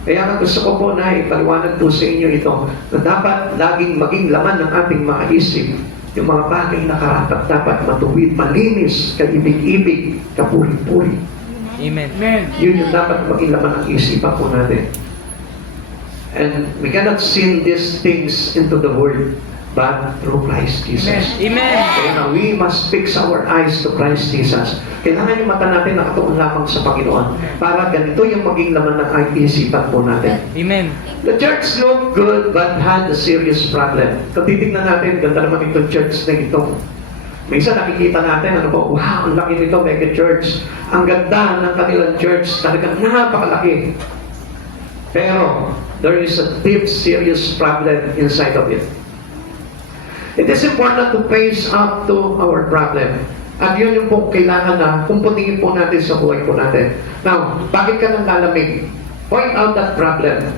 Kaya nga gusto ko po na ipaliwanag po sa inyo ito na dapat laging maging laman ng ating mga isip yung mga bagay na karapat dapat matuwid, malinis, kaibig-ibig, kapuri-puri. Amen. Yun yung dapat maging laman ng isipan po natin. And we cannot send these things into the world but through Christ Jesus. Amen. Kaya na we must fix our eyes to Christ Jesus. Kailangan yung mata natin nakatuon lamang sa Panginoon para ganito yung maging laman ng isipan po natin. Amen. The church looked good but had a serious problem. Kung titignan natin, ganda naman itong church na ito. Minsan nakikita natin, ano po, wow, ang laki nito, mega church. Ang ganda ng kanilang church, talagang napakalaki. Pero, there is a deep, serious problem inside of it. It is important to face up to our problem. At yun yung po kailangan na kumputingin po natin sa buhay po natin. Now, bakit ka nang lalamig? Point out that problem.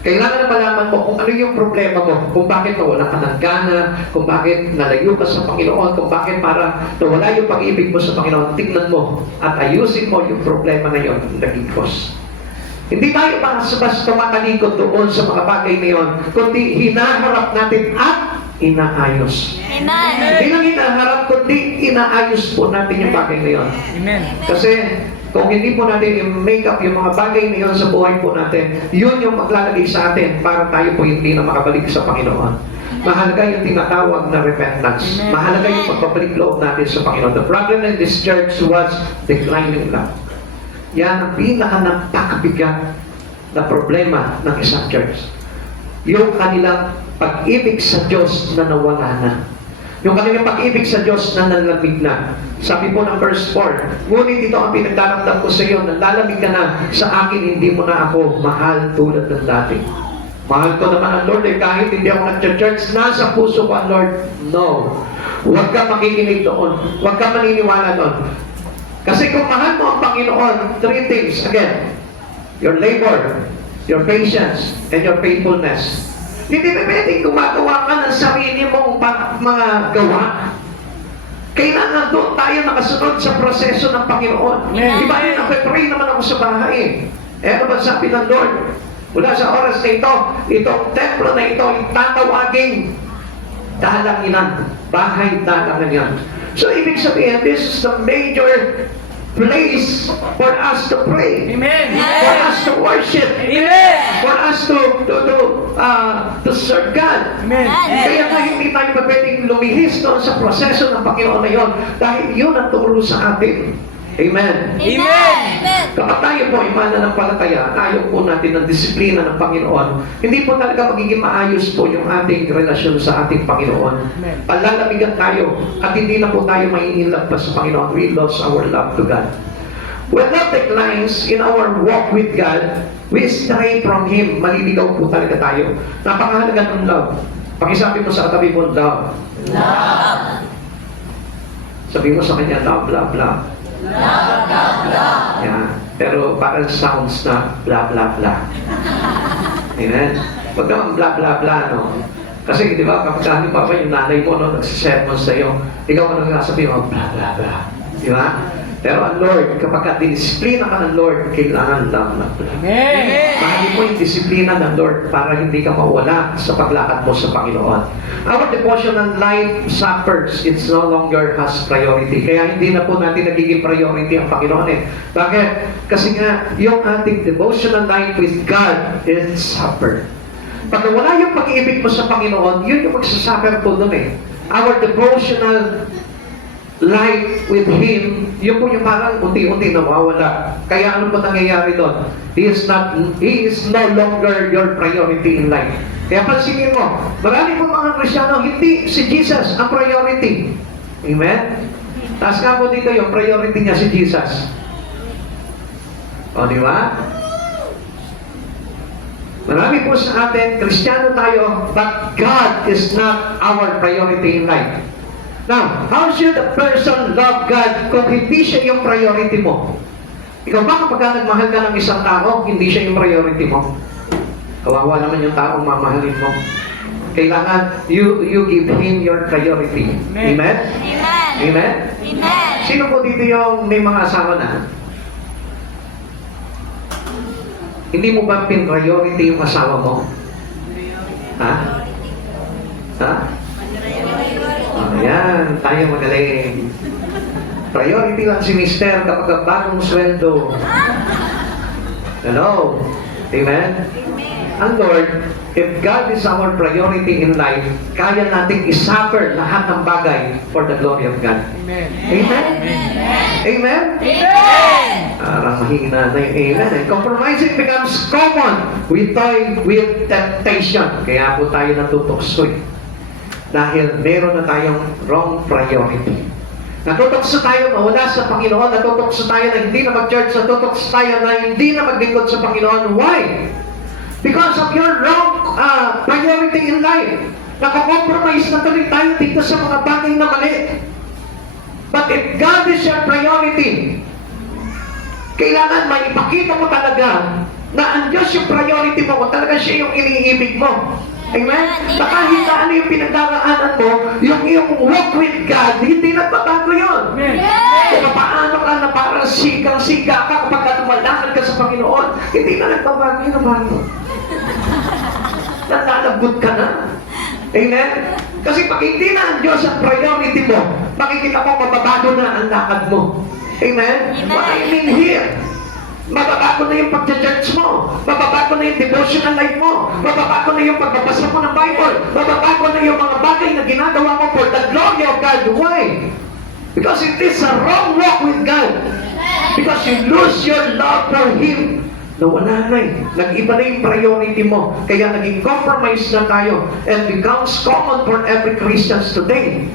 Kailangan na malaman mo kung ano yung problema mo, kung bakit nawala ka ng gana, kung bakit nalayo ka sa Panginoon, kung bakit para nawala yung pag-ibig mo sa Panginoon. Tingnan mo at ayusin mo yung problema na yun, naging cause. Hindi tayo basta matalikod doon sa mga bagay na yun, kundi hinaharap natin at inaayos. Amen. Hindi lang hinaharap, kundi inaayos po natin yung bagay na yun. Amen. Kasi kung hindi po natin i-make up yung mga bagay na yun sa buhay po natin, yun yung maglalagay sa atin para tayo po hindi na makabalik sa Panginoon. Mahalaga yung tinatawag na repentance. Mahalaga yung pagpabalik loob natin sa Panginoon. The problem in this church was declining love. Yan ang pinaka-napakabigat na problema ng isang church. Yung kanilang pag-ibig sa Diyos na nawala na. Yung kanilang pag-ibig sa Diyos na nalamig na. Sabi po ng verse 4, ngunit ito ang pinagdaramdam ko sa iyo, nalalamig ka na sa akin, hindi mo na ako mahal tulad ng dati. Mahal ko naman ang Lord, kahit hindi ako nag-church, nasa puso ko ang Lord. No. Huwag ka makikinig doon. Huwag ka maniniwala doon. Kasi kung mahal mo ang Panginoon, three things, again, your labor, your patience, and your faithfulness. Hindi na pwedeng gumagawa ka ng sarili mong mga gawa. Kailangan doon tayo nakasunod sa proseso ng Panginoon. Iba yun, nagpe-pray naman ako sa bahay. Ano ba sabi ng Lord? Mula sa oras na ito, itong templo na ito, itatawaging dalanginan. Bahay dalangan yan. So, ibig sabihin, this is the major place for us to pray. Amen. For us to worship. Amen. For us to serve God. Amen. Kaya nga hindi tayo pwedeng lumihis doon sa proseso ng Panginoon na yun dahil yun ang turo sa atin. Amen. Amen. Kapag tayo po ay mananampalataya, ayaw po natin ng disiplina ng Panginoon, hindi po talaga magiging maayos po yung ating relasyon sa ating Panginoon. Palalamigan tayo at hindi na po tayo maiinlove pa sa Panginoon. We lost our love to God. When love declines in our walk with God, we stray from Him. Maliligaw po talaga tayo. Napakahalaga ng love. Pakisabi mo sa katabi mo, love. Love. Sabi mo sa kanya, love, love, love. Love, love, love. Yeah. Pero parang sounds na blah, blah, blah. Amen? Huwag naman blah, blah, blah, no? Kasi, di ba, kapag ano pa yung nanay mo, no, nagsisermon sa iyo, ikaw ang nagsasabi mo, blah, blah, blah. Di ba? Pero ang Lord, kapag disiplina ka ng Lord, kailangan lang na blah. Amen. Mahalin mo yung disiplina ng Lord para hindi ka mawala sa paglakad mo sa Panginoon. Our devotional life suffers. It's no longer has priority. Kaya hindi na po natin nagiging priority ang Panginoon eh. Bakit? Kasi nga, yung ating devotional life with God is suffer. Pag wala yung pag-ibig mo sa Panginoon, yun yung magsasuffer po doon eh. Our devotional life with Him, yun po yung parang unti-unti nawawala. Kaya ano po nangyayari doon? He is no longer your priority in life. Kaya pansinin mo, marami po mga Kristyano, hindi si Jesus ang priority. Amen? Taas nga po dito yung priority niya si Jesus. O, di ba? Marami po sa atin, Kristyano tayo, but God is not our priority in life. Now, how should a person love God kung hindi siya yung priority mo? Ikaw ba kapag nagmahal ka ng isang tao, hindi siya yung priority mo? Kawawa naman yung taong mamahalin mo. Kailangan you give him your priority. Amen? Amen. Amen? Amen. Sino po dito yung may mga asawa na? Hindi mo ba pin-priority yung asawa mo? Ha? Ha? Ayan, tayo magaling. Priority lang si Mister kapag ang bagong sweldo. Hello? Amen? Ang Lord, if God is our priority in life, kaya nating isuffer lahat ng bagay for the glory of God. Amen. Amen? Amen? Amen. Parang mahina na yung amen. And compromising becomes common with temptation. Kaya po tayo natutoksoy. Dahil meron na tayong wrong priority. Natutokso tayo mawala sa Panginoon. Natutokso tayo na hindi na mag-church. Natutokso tayo na hindi na maglingkod sa Panginoon. Why? Because of your wrong priority in life. Nakakompromise na tuloy tayo dito sa mga bagay na mali. But if God is your priority, kailangan maipakita mo talaga na ang Diyos yung priority mo, kung talaga siya yung iniibig mo. Amen? Na kahit na ano yung pinagdaraanan mo, yung iyong walk with God, hindi nagbabago yun. Kung paano ka na parang sigang-siga ka kapag lumalakad ka sa Panginoon, hindi na nagbabago yun. Nalalagot ka na. Amen? Kasi pag hindi na ang Diyos ang priority mo, makikita mo mababago na ang lakad mo. Amen? What I mean here, mababago na yung pag-church mo, mababago na yung devotional life mo, mababago na yung pagbabasa mo ng Bible, mababago na yung mga bagay na ginagawa mo for the glory of God. Why? Because it is a wrong walk with God. Because you lose your love for Him. Nawala na eh. Nag-iba na yung priority mo. Kaya naging compromise na tayo and becomes common for every Christians today.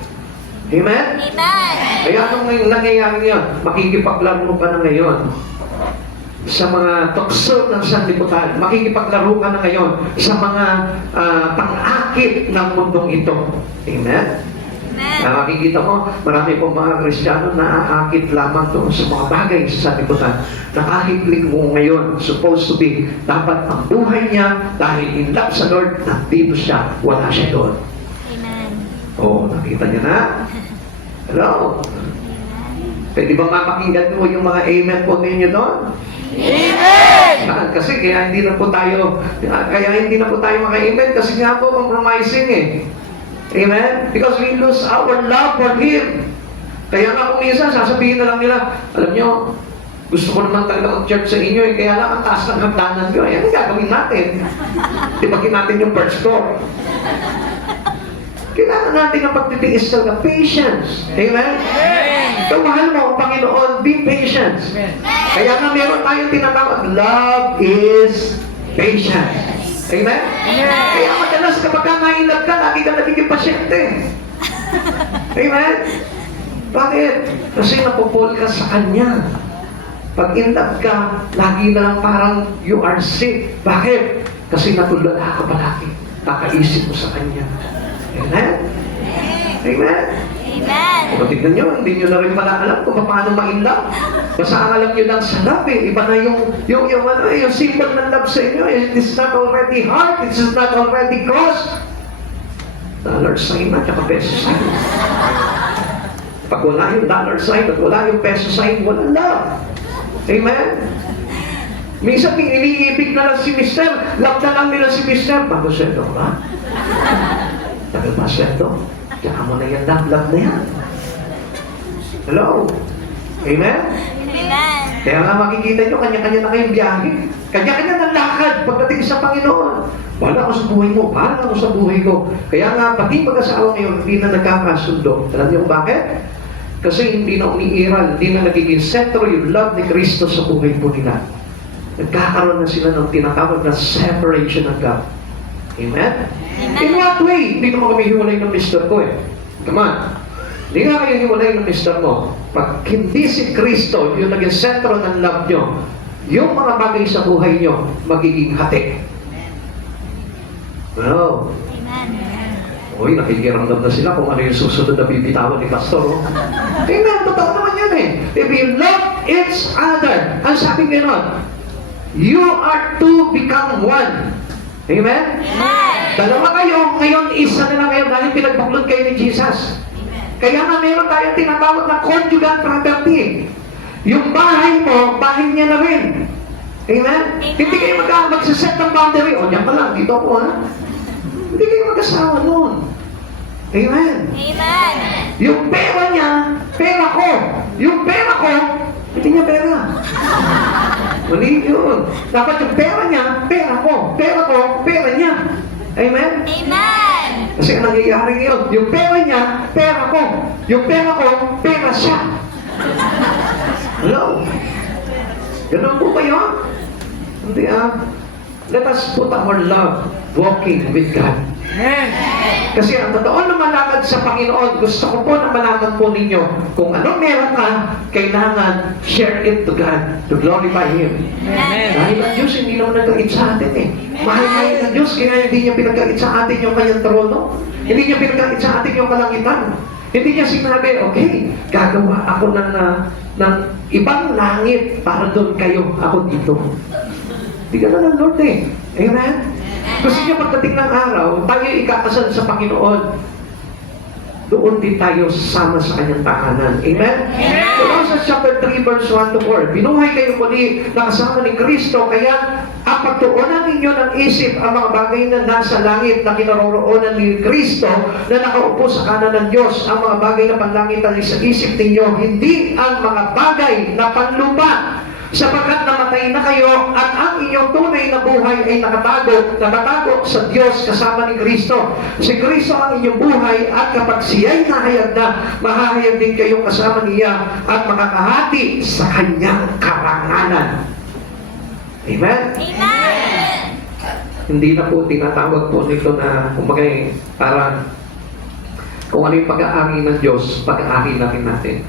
Amen? Amen. Kaya anong nangyayari ngayon? Makikipaglaro ka na ngayon sa mga tukso ng sanlibutan. Makikipaglaro ka na ngayon sa mga pang-akit ng mundong ito. Amen? Na makikita mo, marami pong mga Kristiyano na aakit lamang doon sa mga bagay sa sanlibutan. Na kahit mo ngayon, supposed to be, dapat ang buhay niya, dahil in love sa Lord, nandito siya, wala siya doon. Amen. Oo, nakita niya na? Hello? Pwede bang mapakinggan mo yung mga amen po ninyo doon? Amen. Kasi kaya hindi na po tayo maka-amen kasi nga po compromising eh. Amen? Because we lose our love for Him. Kaya nga kung minsan sasabihin na lang nila, alam nyo, gusto ko naman talaga mag-church sa inyo eh, kaya lang ang taas ng hagdanan nyo. Ayan ang gagawin natin. Tibagin natin yung first floor. Kailangan natin ang pagtitiis talaga. Patience. Amen? Kung mahal mo ang Panginoon, be patient. Kaya nga meron tayong tinatawag, love is patience. Amen? Kaya madalas kapag ka nainag ka, lagi ka nagiging pasyente. Amen? Bakit? Kasi napupul ka sa Kanya. Pag in love ka, lagi na lang parang you are sick. Bakit? Kasi natulala ka palagi. Kakaisip mo sa Kanya. Amen? Amen? Amen. Kung tignan nyo, hindi nyo na rin pala alam kung paano ma-in-love. Basta ang alam nyo lang sa love eh. Iba na yung symbol ng love sa inyo. It is not already heart, it is not already cross. Dollar sign at saka peso sign. Pag wala yung dollar sign at wala yung peso sign, wala love. Amen? Minsan iniibig na lang si Mister, love na lang nila si Mister. Bago sweldo ba? Tagal pa sweldo? Tsaka mo na yan, love na yan. Hello? Amen? Amen. Kaya nga makikita nyo, kanya-kanya na kayong biyahe. Kanya-kanya ng lakad pagdating sa Panginoon. Wala ako sa buhay mo, wala ako sa buhay ko. Kaya nga, pati mag-asawa ngayon, hindi na nagkakasundo. Alam niyo kung bakit? Kasi hindi na umiiral, hindi na nagiging sentro yung love ni Kristo sa buhay po nila. Nagkakaroon na sila ng tinatawag na separation of God. Amen? In what way? Hindi naman kami hiwalay ng mister ko eh. Come on. Hindi nga kayo hiwalay ng mister mo. Pag hindi si Kristo yung naging sentro ng love nyo, yung mga bagay sa buhay nyo, magiging hati. Ano? Amen. Uy, nakikiramdam na sila kung ano yung susunod na bibitawan ni Pastor. Oh. Amen, totoo naman yan eh. If you love each other, ang sabi gano'n, you are to become one. Amen? Amen. Dalawa kayo, ngayon isa na lang kayo dahil pinagbuklod kayo ni Jesus. Kaya nga meron tayong tinatawag na conjugal property. Yung bahay mo, bahay niya na rin. Amen? Hindi kayo magsaset ng boundary. O, diyan ka lang, dito ako ha. Hindi kayo mag-asawa noon. Amen? Amen. Yung pera niya, pera ko. Yung pera ko, hindi niya pera. Mali yun. Dapat yung pera niya, pera ko. Pera ko, pera niya. Amen? Amen. Kasi ang nangyayari ngayon, yung pera niya, pera ko. Yung pera ko, pera siya. Hello? Ganun po ba yun? Hindi Let us put our love walking with God. Kasi ang totoo na malakad sa Panginoon, gusto ko po na malaman po ninyo, kung ano meron ka, kailangan share it to God, to glorify Him. Dahil ang Diyos hindi naman nagkait sa atin eh. Mahal ng Diyos, kaya hindi niya pinagkait sa atin yung kanyang trono. Hindi niya pinagkait sa atin yung kalangitan. Hindi niya sinabi, okay, gagawa ako ng ibang langit para doon kayo, ako dito. Hindi ka na ng Lord eh. Amen? Gusto niya pagdating ng araw, tayo ikakasal sa Panginoon. Doon din tayo sasama sa kanyang tahanan. Amen? Colossians chapter 3 verse 1 to 4. Binuhay kayo muli na kasama ni Kristo, kaya pagtuunan ninyo ng isip ang mga bagay na nasa langit na kinaroroonan ni Kristo na nakaupo sa kanan ng Diyos. Ang mga bagay na panlangit ay sa isip ninyo, hindi ang mga bagay na panlupa. Sapagkat namatay na kayo at ang inyong tunay na buhay ay nakatago sa Diyos kasama ni Kristo. Si Kristo ang inyong buhay at kapag siya'y nahayag na, mahahayag din kayong kasama niya at makakahati sa kanyang karangalan. Amen? Amen. Hindi na po tinatawag po nito na kumbaga parang kung ano yung pag-aari ng Diyos, pag-aari na rin natin.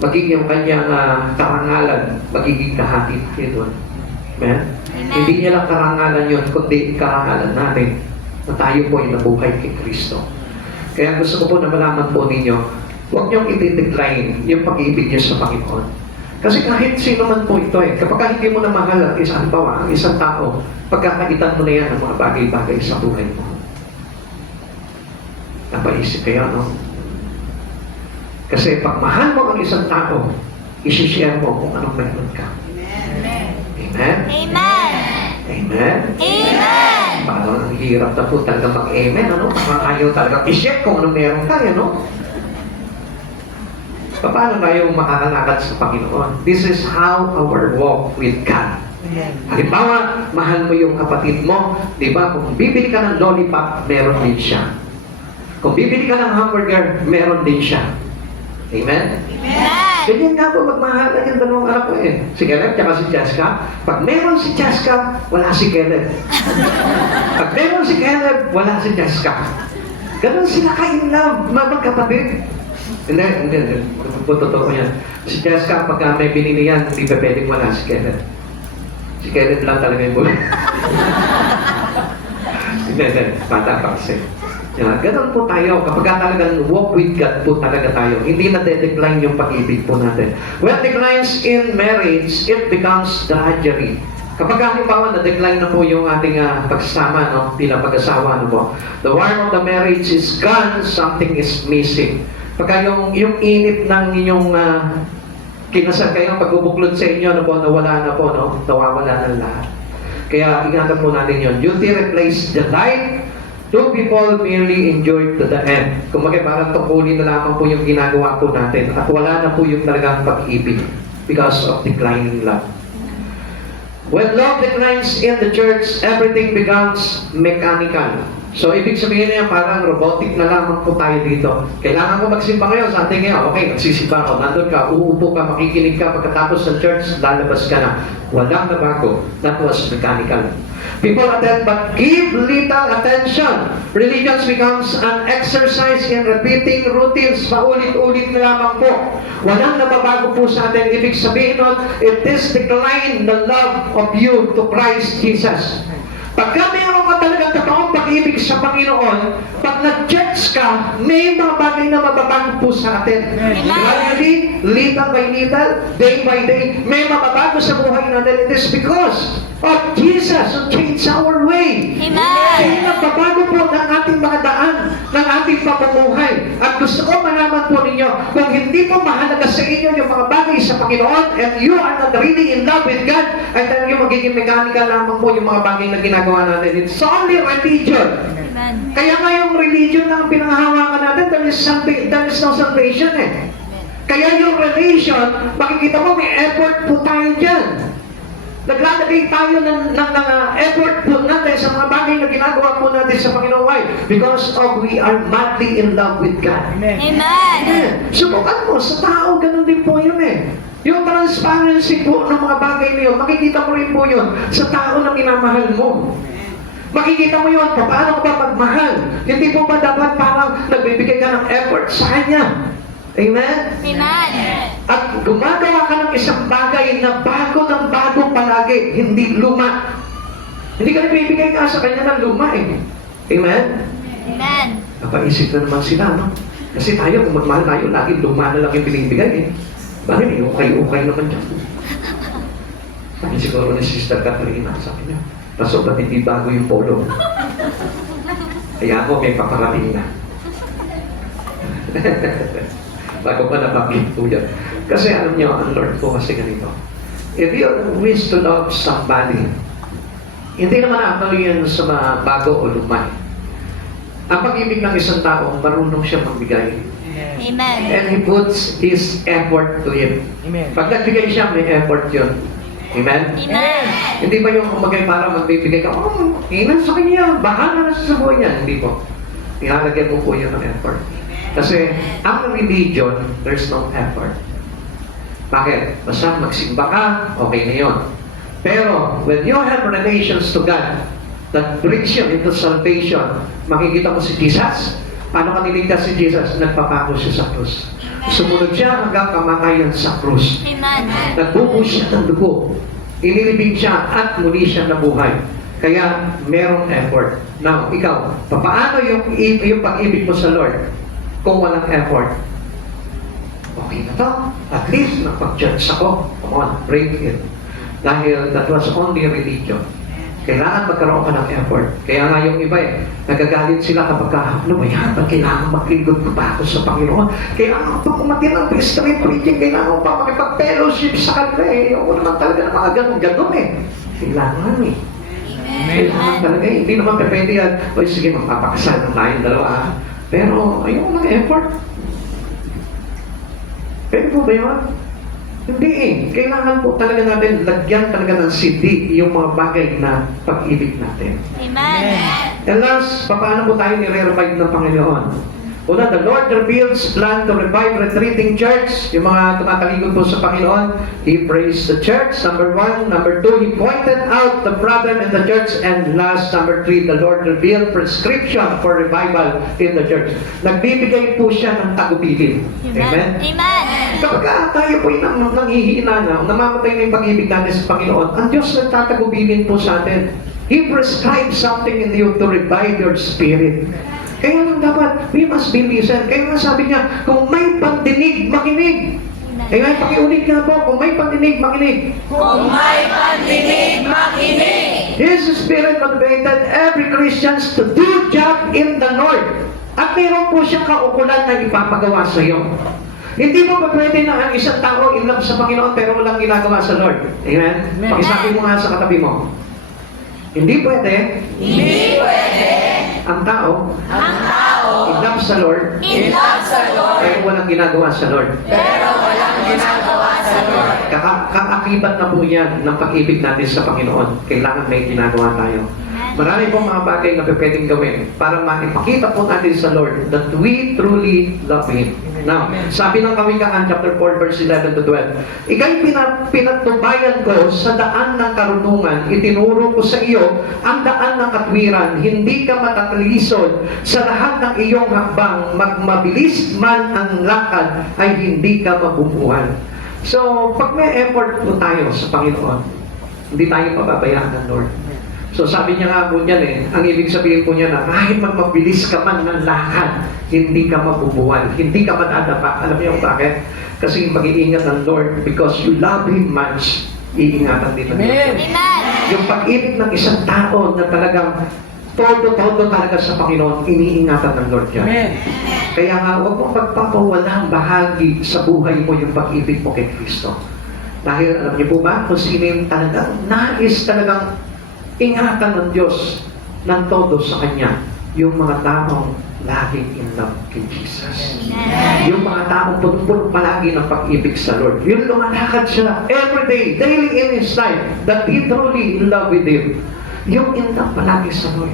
Magiging yung kanyang karangalan, magiging kahati ito. Amen? Hindi niya lang karangalan yun, kundi karangalan natin na tayo po ay nabuhay kay Kristo. Kaya gusto ko po na malaman po ninyo, huwag niyong i-decline yung pag-ibig niyo sa Panginoon. Kasi kahit sino man po ito kapag hindi mo na mahal ang isang tao, pagkakaitan mo na yan ang mga bagay-bagay sa buhay mo. Napaisip kayo, no? Kasi pag mahal mo ang isang tao, isi-share mo kung anong meron ka. Amen? Amen. Amen? Amen. Parang ang hirap na po talaga mag-amen, ano? Parang ayaw talaga i-share kung anong meron ka, ano? Paano tayo makakalakad sa Panginoon? This is how our walk with God. Halimbawa, mahal mo yung kapatid mo, di ba? Kung bibili ka ng lollipop, meron din siya. Kung bibili ka ng hamburger, meron din siya. Amen? Amen. Ganyan nga po magmahalan yung dalawang anak ko eh. Si Caleb at si Jessica. Pag meron si Jessica, wala si Caleb. Pag meron si Caleb, wala si Jessica. Ganun sila ka-in-love, magkapatid. Hindi. Totoo ko yan. Si Jessica, pagka may binili yan, hindi pa pwedeng wala si Caleb. Si Caleb lang talaga yung buhay. Hindi. Bata pa kasi. Ganun po tayo. Kapag talagang walk with God po talaga tayo, hindi na de-decline yung pag-ibig po natin. When declines in marriage, it becomes drudgery. Kapag halimbawa na-decline na po yung ating pagsasama, no? Bilang pag-asawa, no po? The warmth of the marriage is gone, something is missing. Pagka yung init ng inyong kinasal kayo, pagbubuklod sa inyo, no po, nawala na po, no? Nawawala na lahat. Kaya ingatan po natin yun. Duty replace the light. Two people merely enjoyed to the end. Kung parang tungkulin na lamang po yung ginagawa po natin at wala na po yung talagang pag-ibig because of declining love. When love declines in the church, everything becomes mechanical. So, ibig sabihin niya parang robotic na lamang po tayo dito. Kailangan mo magsimba ngayon, sa ating ngayon, okay, nagsisimba ka, nandun ka, uupo ka, makikinig ka, pagkatapos ng church, lalabas ka na. Walang nabago. That was mechanical. People attend but give little attention. Religion becomes an exercise in repeating routines. Paulit-ulit na lamang po. Walang nababago po sa atin. Ibig sabihin nun, it is decline the love of you to Christ Jesus. Pagka mayroon ka talagang totoong pag-ibig sa Panginoon, pag nag-church ka, may mga bagay na mababago po sa atin. Gradually, little by little, day by day, may mababago sa buhay natin. It is because of Jesus who changed our way. Amen. Kaya nagbabago po ng ating mga daan, ng ating pamumuhay. At gusto ko malaman po ninyo, kung hindi po mahalaga sa inyo yung mga bagay sa Panginoon and you are not really in love with God, ay talagang magiging mechanical lamang po yung mga bagay na ginagawa natin. It's only religion. Amen. Kaya nga yung religion lang ang pinanghahawakan natin, there is no salvation eh. Kaya yung relation, makikita mo may effort po tayo dyan. Naglalagay tayo ng effort po natin sa mga bagay na ginagawa po natin sa Panginoon. Why? Because we are madly in love with God. Amen. Subukan mo, sa tao, ganun din po yun eh. Yung transparency po ng mga bagay na yun, makikita mo rin po yun sa tao na minamahal mo. Makikita mo yun, paano ka ba magmahal? Hindi po ba dapat parang nagbibigay ka ng effort sa Kanya? Amen? Amen. At gumagawa ka ng isang bagay na bago ng bago palagi, hindi luma. Hindi ka nagbibigay ka sa Kanya ng luma eh. Amen? Amen. Napaisip na naman sila, no? Kasi tayo, kung magmahal tayo, lagi luma na lang yung binibigay eh. Bakit eh, ukay-ukay naman dyan. Sabi siguro ni Sister Catalina, sabi niya, Paso, ba't hindi bago yung polo? Kaya ako may paparating na. Bago pa napakit po yan. Kasi alam niyo, ang Lord po kasi ganito. If you wish to love somebody, hindi naman actually yan sa mga bago o lumay. Ang pag-ibig ng isang tao, marunong siya magbigay. Amen. And he puts his effort to it. Amen. Pag nagbigay siya, may effort yun. Amen? Amen. Hindi ba yung kumagay para magbibigay ka, inan sa kanya, bahala na sa buhay niya. Hindi po. Ilalagyan mo po yun ng effort. Kasi ang religion, there's no effort. Bakit? Basta magsimba ka, okay na yun. Pero when you have relations to God that brings you into salvation, makikita mo si Jesus. Paano ka niligtas si Jesus? Nagpapako siya sa krus. Sumunod siya hanggang kamatayan sa krus. Amen. Nagbubuhos siya ng dugo. Inilibing siya at muli siya nabuhay. Kaya merong effort. Now, ikaw, paano yung pag-ibig mo sa Lord kung walang effort? Okay na to. At least napag-church ako. Come on, break it. Dahil that was only religion. Kailangan magkaroon ka ng effort. Kaya nga yung iba eh, nagagalit sila kapag ano ba yan? Ba't kailangan maglingkod ko pa ako sa Panginoon? Kailangan ko pa kumatin ng street preaching. Kailangan ko pa makipag-fellowship sa kanila eh. Ako naman talaga na mga ganun eh. Kailangan eh. Kailangan talaga eh. Hindi naman pwede yan. O sige, magpapakasal na tayong dalawa. Pero ayun mag-effort. Pwede po ba yun? Hindi eh. Kailangan po talaga natin lagyan talaga ng CD yung mga bagay na pag-ibig natin. Amen. And last, paano po tayo nire-revive ng Panginoon? Una, the Lord reveals plan to revive retreating church. Yung mga tumatalikod po sa Panginoon, He praised the church. Number 1. Number 2, He pointed out the problem in the church. And last, number 3, the Lord revealed prescription for revival in the church. Nagbibigay po siya ng tagubilin. Amen? Amen. Kapag tayo po yung nanghihina na, namamatay na yung pag-ibig natin sa Panginoon, ang Diyos nagtatagubilin po sa atin. He prescribes something in you to revive your spirit. Kaya lang dapat, we must be listen. Kaya nga sabi niya, kung may pandinig, makinig. Kaya nga, pakiulit nga po, kung may pandinig, makinig. Kung may pandinig, makinig. His Spirit motivated every Christians to do job in the Lord. At meron po siyang kaukulan na ipapagawa sa iyo. Hindi mo ba pwede na ang isang tao in love sa Panginoon pero walang ginagawa sa Lord? Amen? Pakisabi mo nga sa katabi mo. Hindi pwede. Hindi pwede. Ang tao. In love sa Lord. In love sa Lord. Pero walang ginagawa sa Lord. Pero walang ginagawa sa Lord. Kaakibat na po yan ng pag-ibig natin sa Panginoon. Kailangan may ginagawa tayo. Marami pong mga bagay na pwedeng gawin para maipakita po natin sa Lord that we truly love Him. Now, sabi ng Kawikaan, chapter 4, verse 11 to 12, ika'y pinagtubayan ko sa daan ng karunungan, itinuro ko sa iyo ang daan ng katwiran, hindi ka matatalisod sa lahat ng iyong hakbang, magmabilis man ang lakad, ay hindi ka mabubuhan. So, pag may effort po tayo sa Panginoon, hindi tayo pababayaan ng Lord. So sabi niya nga po niyan eh, ang ibig sabihin po niya na kahit magmabilis ka man ng lakad, hindi ka mabubuwan, hindi ka madadapa. Alam niyo bakit? Kasi mag-iingat ng Lord because you love Him much, iingatan din ng Lord. Amen. Yung pag-ibig ng isang tao na talagang todo talaga sa Panginoon, iniingatan ng Lord yan. Amen. Kaya nga, huwag mong pagpapawalang bahagi sa buhay mo yung pag-ibig mo kay Kristo. Dahil alam niyo po ba, kung sino yung talagang nais talagang ingatan ng Diyos ng todo sa Kanya, yung mga taong laging in love kay Jesus. Yung mga taong puno palagi ng pag-ibig sa Lord. Yung lumalakad siya every day, daily in His life, that He truly in love with Him. Yung in love palagi sa Lord.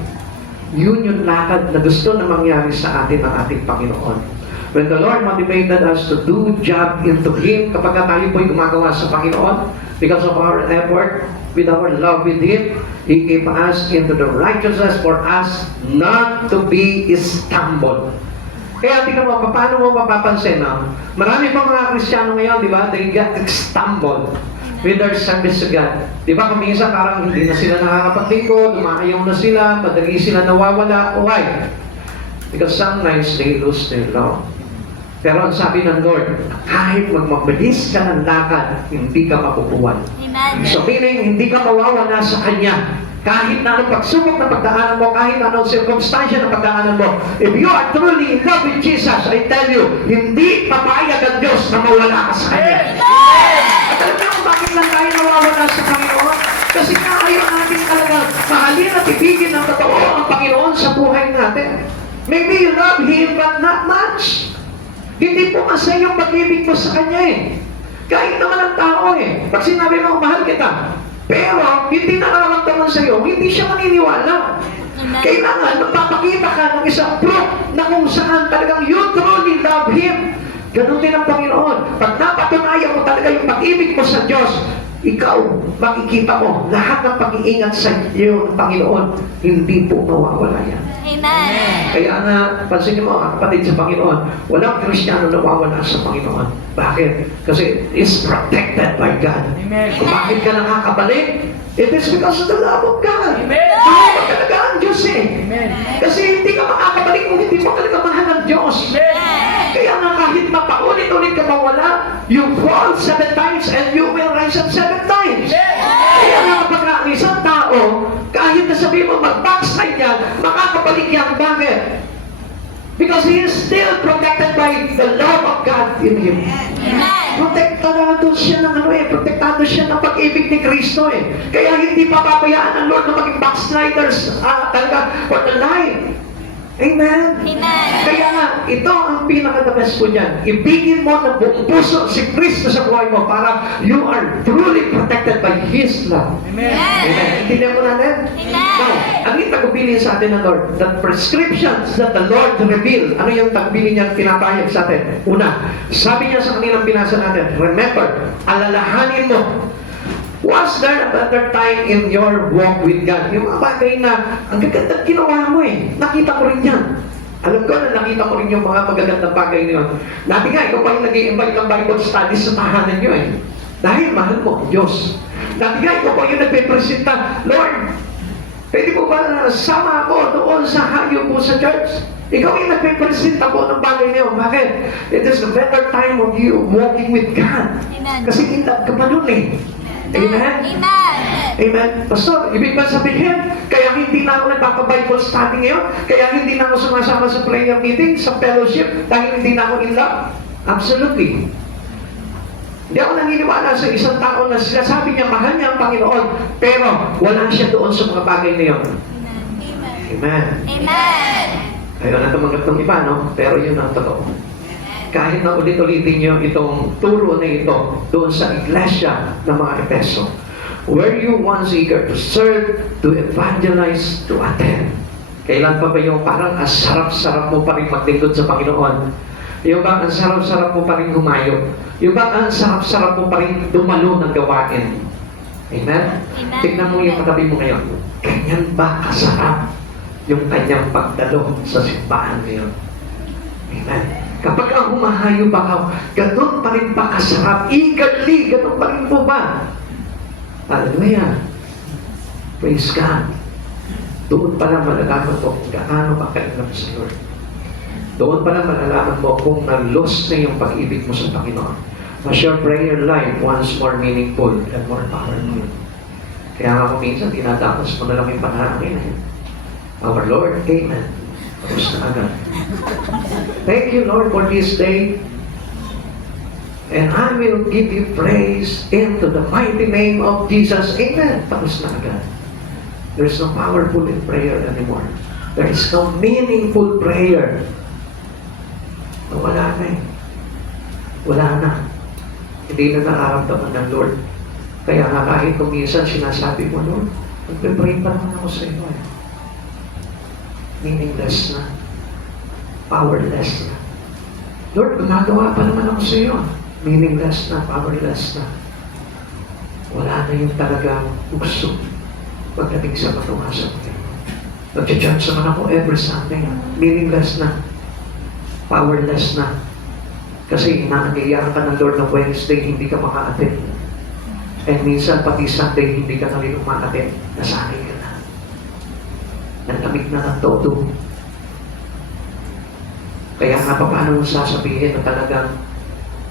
Yun yung lakad na gusto na mangyari sa atin ng ating Panginoon. When the Lord motivated us to do job into Him, kapag tayo po'y gumagawa sa Panginoon, because of our effort, with our love with Him, He gave us into the righteousness for us not to be stumbled. Kaya tingnan mo, paano mo mapapansin, no? Marami pang mga Kristiyano ngayon, di ba? They get stumbled with their service to God. Di ba, kuminsan parang hindi na sila nakakapaglingkod, dumaayaw na sila, madali sila nawawala. Why? Because sometimes they lose their love. Pero ang sabi ng Lord, kahit magmabilis ka ng lakad, hindi ka mapupuwan. Amen. So meaning, hindi ka mawawala sa Kanya. Kahit na anong pagsubok na pagdaanan mo, kahit na anong circumstansya na pagdaanan mo, if you are truly in love with Jesus, I tell you, hindi papayag ang Diyos na mawala ka sa Kanya. At alam niyo kung bakit lang tayo nawawala sa Panginoon? Kasi ayaw natin talaga mahalin at ibigin ng totoo ang Panginoon sa buhay natin. Maybe you love Him, but not much. Hindi po masaya yung pag-ibig mo sa Kanya eh. Kahit naman ang tao eh. Pag sinabi mo, mahal kita, pero hindi nararamdaman sa iyo, hindi siya maniniwala. Amen. Kailangan magpapakita ka ng isang proof na kung saan talagang you truly love Him. Ganun din ang Panginoon. Pag napatunayan mo talaga yung pag-ibig mo sa Diyos, ikaw, makikita mo, lahat ng pag-iingat sa iyo ng Panginoon, hindi po mawawala yan. Amen. Kaya nga, pansin niyo mo, kapatid sa Panginoon, walang Kristiyano nawawala sa Panginoon. Bakit? Kasi it's protected by God. Amen. Kung bakit ka nakakabalik, it is because of the love of God. Amen. Mahal mo talaga ang Diyos eh. Amen. Kasi hindi ka makakabalik kung hindi mo talaga mahal ang Diyos. Kaya nga kahit mapaulit-ulit ka mawala, you fall 7 times and you will rise up 7 times. Kaya nga kapag ang isang tao, kahit na sabihin mo mag-backslide yan, makakabalik yan. Bakit? Because he is still protected by the love of God in him. Amen. Protektado siya ng protektado siya ng pag-ibig ni Kristo eh. Kaya hindi papabayaan ng Lord na maging backsliders talaga for the life. Amen. Amen. Kaya nga, ito ang pinaka-the best po dyan. Ibigin mo ng buong puso si Kristo sa buhay mo para you are truly protected by His love. Amen. Amen. Intindihan mo natin? Amen. Now, ano yung tagubilin sa atin ng Lord? The prescriptions that the Lord revealed. Ano yung tagubilin niya pinapayag sa atin? Una, sabi niya sa kanilang binasa natin, remember, alalahanin mo, was there a better time in your walk with God? Yung mga bagay na ang gaganda ginawa mo eh. Nakita ko rin yan. Alam ko na nakita ko rin yung mga magagandang bagay na yun. Dati nga, ikaw pa yung nag-i-invite ng Bible studies sa tahanan nyo eh. Dahil mahal mo ang Diyos. Dati nga, ikaw pa yung nagpe-presenta, Lord, pwede mo ba na sama ako doon sa hayo po sa church? Ikaw yung nagpe-presenta po ng bagay na yun. Bakit? It is the better time of you walking with God. Amen. Kasi in love ka pa nun eh. Amen? Amen. Amen. Pastor, ibig ba sabihin, kaya hindi na ako nagpapa-Bible study ngayon? Kaya hindi na ako sumasama sa prayer meeting, sa fellowship, dahil hindi na ako in love? Absolutely. Hindi ako naniniwala sa isang tao na sinasabi niya, mahal niya ang Panginoon, pero wala siya doon sa mga bagay na yun. Amen. Amen. Ayaw na tumanggap ng iba, no? Pero yun ang totoo. Kahit na ulit-ulitin niyo itong turo na ito doon sa iglesia ng mga Efeso. Were you once eager to serve, to evangelize, to attend? Kailan pa ba yung parang ang sarap-sarap mo pa rin maglingkod sa Panginoon? Yung bang ang sarap-sarap mo pa rin humayo? Yung bang ang sarap-sarap mo pa rin dumalo ng gawain? Amen? Amen. Tignan mo yung katabi mo ngayon. Ganyan ba kasarap yung kanyang pagdalo sa simbahan ngayon? Amen. Kapag ang humahayo pa ka, ganun pa rin ba kasarap? Eagerly, ganun pa rin po ba? Hallelujah. Praise God. Doon pa lang malalaman mo kung gaano ka kailangan sa Lord. Doon pa lang malalaman mo kung na-lost na yung pag-ibig mo sa Panginoon. Was your prayer life once more meaningful and more powerful? Kaya nga kung minsan, tinatapos mo na lang yung panalangin. our Lord. Amen. Tapos na agad. Thank you, Lord, for this day. And I will give you praise into the mighty name of Jesus. Amen. Tapos na agad. There's no powerful in prayer anymore. There is no meaningful prayer. Wala na eh. Wala na. Hindi na nararamdaman ng Lord. Kaya nga kahit kung minsan sinasabi mo, Lord, magpe-pray pa naman ako sa iyo. Meaningless na. Powerless na. Lord, gumagawa pa naman ako sa iyo. Meaningless na, powerless na. Wala na yung talagang gusto pagdating sa matumasan mo. Nag-judge naman ako every Sunday. Meaningless na. Powerless na. Kasi nangyayari ka ng Lord ng Wednesday, hindi ka maka-attend. And minsan, pati Sunday, hindi ka na rin umaka-attend. Nasanay ka na. Nalamig na ng todo. Kaya nga pa paano mo sasabihin na talagang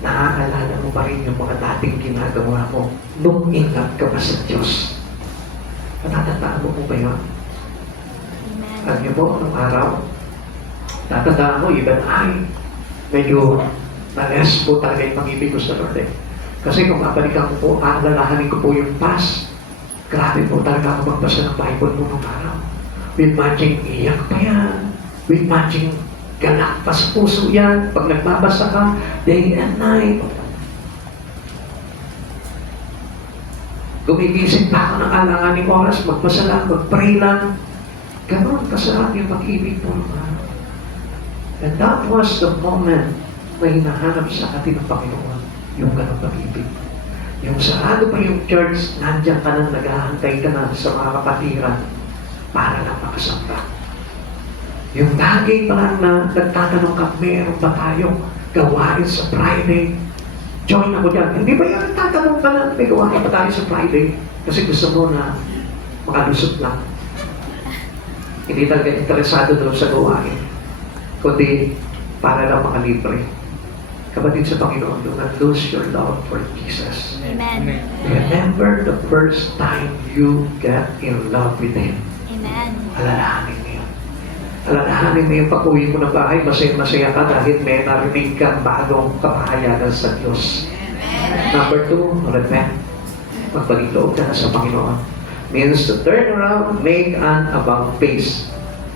naaalala mo pa rin yung mga dating ginagawa mo nung ingat ka pa sa Diyos. Natatandaan mo ba yun? Alam niyo po, nung araw, tatandaan mo, even I, medyo na-less po talaga yung pag-ibig ko sa Lord eh. Kasi kung mabalikan ko po, aalalahanin ko po yung past. Grabe po talaga ako magbasa ng Bible mo nung araw. With matching iyak pa yan. With matching galak pa sa puso yan. Pag nagbabasa ka, day and night. Gumigising pa ako ng alanganing oras, magbasa lang, mag-pray lang. Ganon, kasarap yung pag-ibig mo. And that was the moment na hinahanap sa atin ng Panginoon, yung ganon pag-ibig. Yung sarado pa yung church, nandiyan ka nang naghahantay ka na sa mga kapatiran para lang makasamba. Yung dagay pa lang na nagtatanong ka, meron ba tayong gawain sa Friday? Join ako dyan. Hindi ba yan nagtatanong ka lang, may gawain pa tayo sa Friday? Kasi gusto mo na makalusot lang. Hindi talaga interesado doon sa gawain. Kundi para lang makalibre. Kapatid sa Panginoon, do not lose your love for Jesus. Amen. Remember the first time you got in love with Him. Amen. Alalahanin mo yun. Alalahanin mo yung pag-uwi mo ng bahay, masaya-masaya ka dahil may narinig kang bagong kapahayagan sa Diyos. Number 2, repent. Magpaliloob ka na sa Panginoon. Means to turn around, make an about face.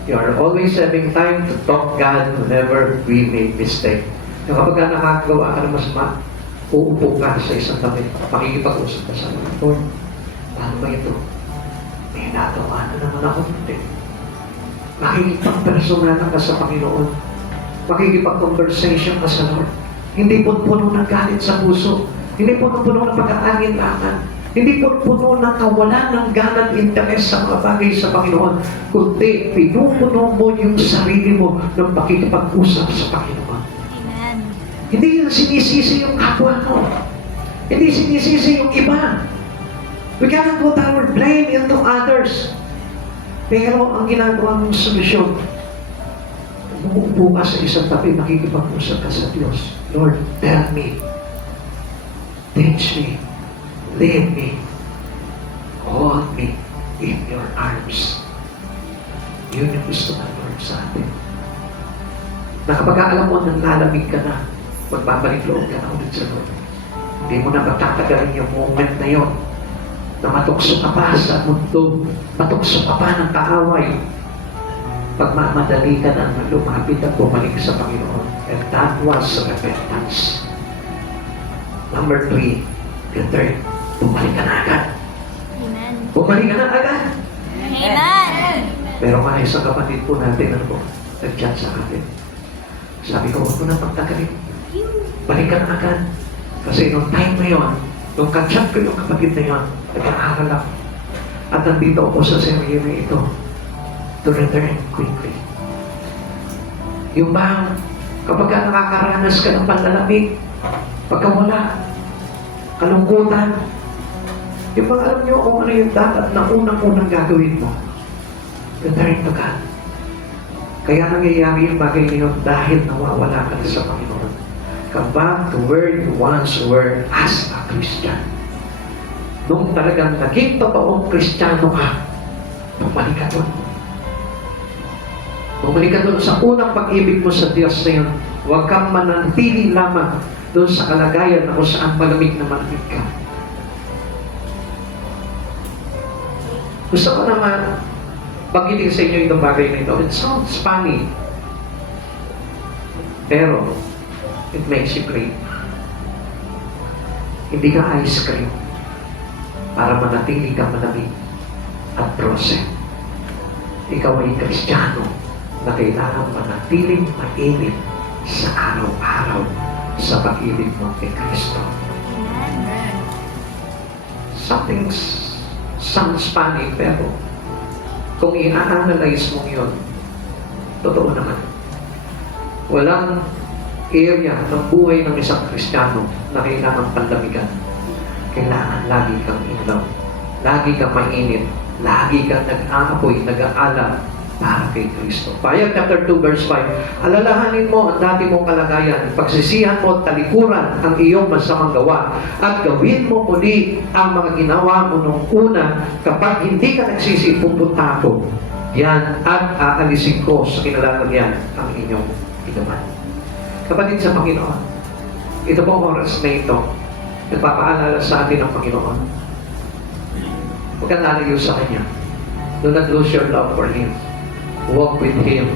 You are always having time to talk God whenever we make mistake. Yung kapag nakagawa ka ng masama, uupo ka sa isang tabi, makikipag-usap ka sa mga Lord, paano ba ito? May nagawa na naman ako hindi. Makikipag-personalan ka sa Panginoon. Makikipag-conversation ka sa Lord. Hindi puno ng galit sa puso. Hindi puno ng pag-aangin-angan. Hindi puno ng kawalan ng ganang interes sa mga bagay sa Panginoon. Kundi pinupuno mo yung sarili mo ng pakikipag-usap sa Panginoon. Amen. Hindi yung sinisisi yung kapwa mo. Hindi sinisisi yung iba. We cannot put our blame into others. Pero ang ginagawa mong solusyon, umuupo ka sa isang tabi, makikipag-usap ka sa Diyos. Lord, tell me, teach me, lead me, hold me in your arms. Yun yung gusto ng Lord sa atin. Na kapag alam mo nang lalamig ka na, magbabalik loob ka na ulit sa Lord. Hindi mo na magtatagalin yung moment na yon na matukso ka pa sa mundo, matukso ka pa ng kaaway. Pagmamadali ka na lumapit at bumalik sa Panginoon. And that was repentance. Number 3, the third, bumalik ka na agad. Amen. Bumalik ka na agad. Amen. Meron ka na isang kapatid po natin, ano po, nag-chat sa akin. Sabi ko, huwag mo na pagtagalin. Balik ka na agad. Kasi nung time na yun, nung ka-chat ko yung kapatid na yun, nag-aaral ako. At nandito ako sa serye na ito to return quickly. Yung bang, kapag nakakaranas ka ng panlalamig, pagka wala, kalungkutan, yung mga alam nyo kung ano yung dapat na unang-unang gagawin mo, return to God. Kaya nangyayari yung bagay niyo dahil nawawala ka na sa Panginoon. Come back to where you once were as a Christian. Nung talagang naging totoong Kristiyano ka, bumalik ka doon. Bumalik ka doon sa unang pag-ibig mo sa Diyos na yun. Huwag kang manatili lamang doon sa kalagayan na kung saan malamig na malamig ka. Gusto ko naman banggitin sa inyo itong bagay na ito. It sounds funny. Pero, it makes you great. Hindi ka ice cream para manatili ka malamig at frozen. Ikaw ay Kristiyano na kailangan manatiling mainit sa araw-araw sa pag-ibig mo kay Kristo. Something sounds funny, pero kung i-analyze mo yun, totoo naman. Walang area ng buhay ng isang Kristiyano na kailangan panlamigan. Kailangan lagi kang ilaw, lagi kang mainit, lagi kang nag-aapoy, nag-aalala para kay Kristo. Pahayag chapter 2 verse 5, alalahanin mo ang dati mong kalagayan, pagsisihan mo at talikuran ang iyong masamang gawa, at gawin mo muli ang mga ginawa mo nung una. Kapag hindi ka nagsisi, pupunta ako yan at aalisin ko sa kinalalagyan ang inyong inuman. Kapatid sa Panginoon, ito pong oras na ito, nagpapaalala sa atin ng Panginoon. Huwag kang lalayo sa Kanya. Do not lose your love for Him. Walk with Him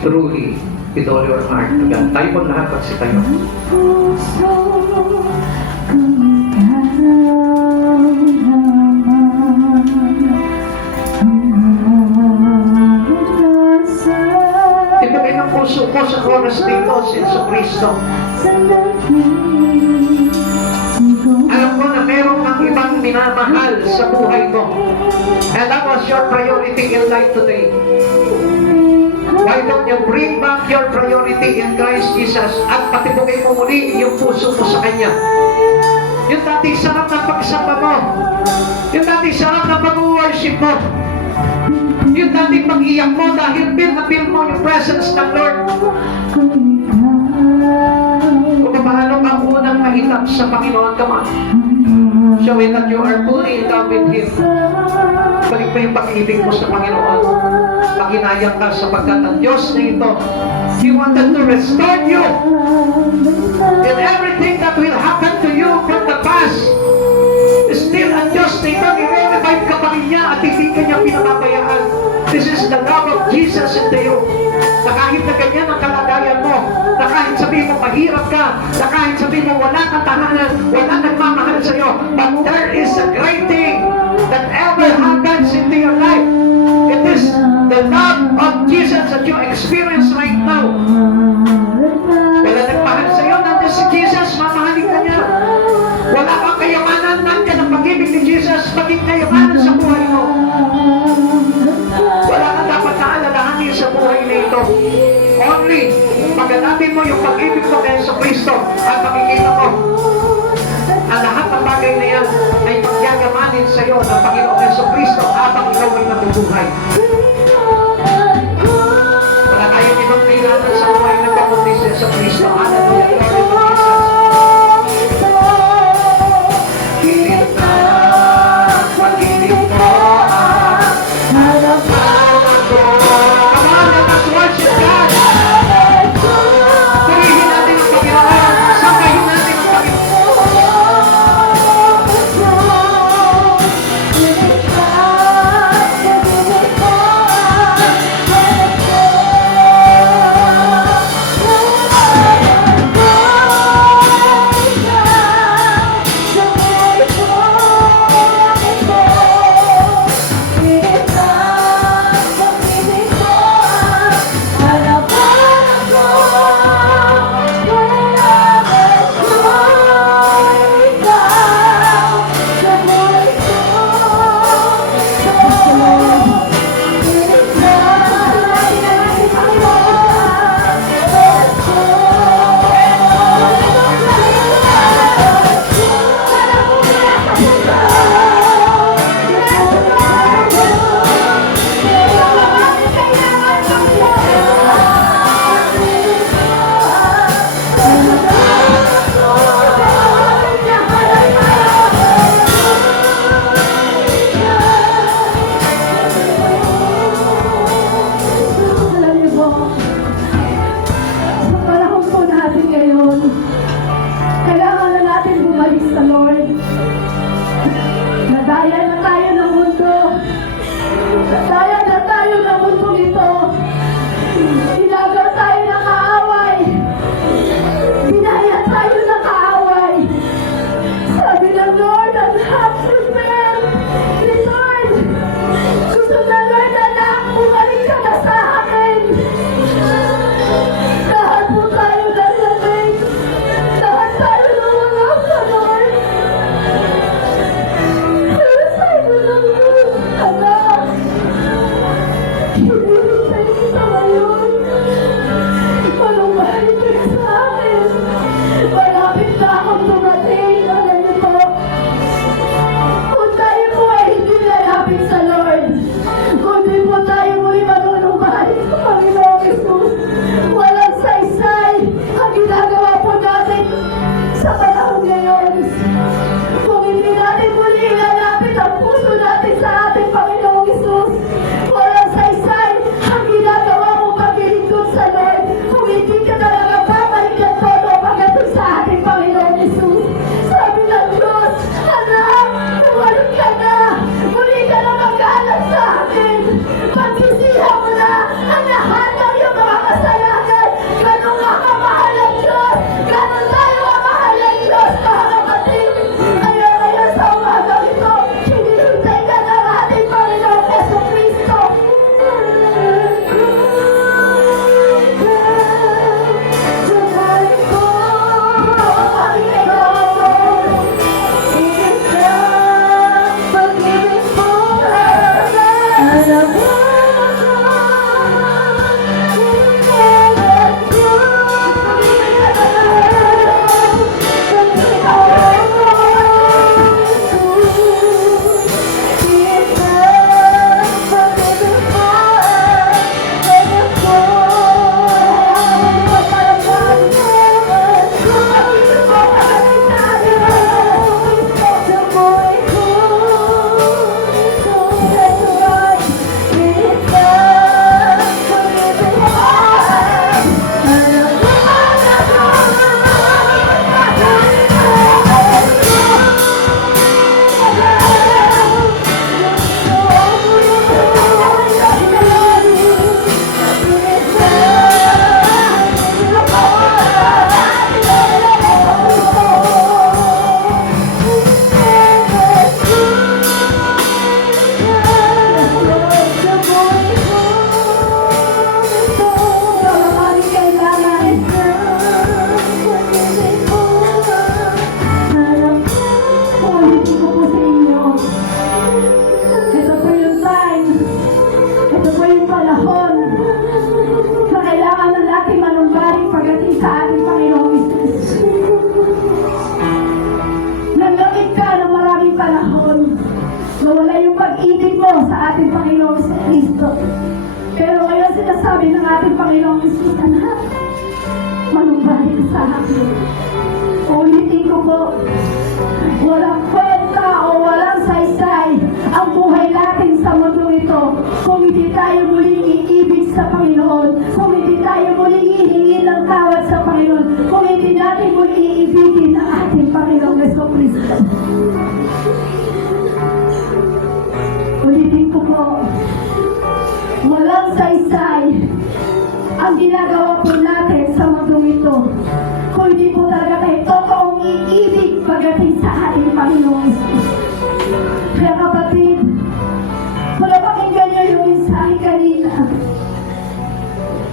truly with all your heart to God. Tayo po lahat at si tayo. Ibigay ng puso ko sa oras dito si Jesucristo. Alam ko na meron kang ibang minamahal sa buhay mo. And that was your priority in life today. Why don't you bring back your priority in Christ Jesus at patibugay mo muli yung puso mo sa Kanya. Yung dating sarap ng pagsamba mo. Yung dating sarap ng pag-worship mo. Yung dating pag-iyak mo dahil feel na feel mo yung presence ng Lord. Kung paano ka unang mahitap sa Panginoon, come on. Show it that you are fully in love with Him. Balik mo yung pag-ibig mo sa Panginoon. Paghinayang ka sapagkat ang Diyos na ito, He wanted to restore you. And everything that will happen to you from the past, still ang Diyos na ito, nire-revive ka pa rin niya at hindi ka niya pinababayaan. This is the love of Jesus into you. Na kahit na ganyan ang kalagayan mo, na kahit sabihin mo mahirap ka, na kahit sabihin mo wala kang tahanan, wala nagmamahal sa iyo, but there is a great thing that ever happens into your life. It is the love of Jesus that you experience right now. Wala nagmahal sa iyo, nandiyan si Jesus, mamahalin ka niya. Wala kang kayamanan, nandiyan ang pag-ibig ni Jesus, maging kayamanan sa buhay mo. Wala kang dapat naalalahanin sa buhay na ito. Only, paghanapin mo yung pag-ibig mo kay Jesucristo at makikita mo ang lahat ng bagay na yan ay pagyagamanin sa iyo ng Panginoong Jesucristo habang ikaw ay nabubuhay. Wala tayong ibang kailangan sa buhay na pamundi sa Jesucristo. Hallelujah, glory to Jesus. Hilit na, pag-ibig mo ating Panginoong Kristo. Pero ngayon sinasabi ng ating Panginoong Jesus, anak, manumbalik ka sa akin. Ulitin ko po, walang kwenta o walang saysay ang buhay natin sa mundo ito kung hindi tayo muling iibig sa Panginoon, kung hindi tayo muling hihingi ng tawad sa Panginoon, kung hindi natin muling iibigin ang ating Panginoong Jesucristo. Ulitin ko po, walang saysay ang ginagawa po natin sa mundo ito kung hindi po talaga tayo totoong iibig pagdating sa ating Panginoong Jesus. Kaya kapatid, kung napakinggan niyo yung mensahe kanina,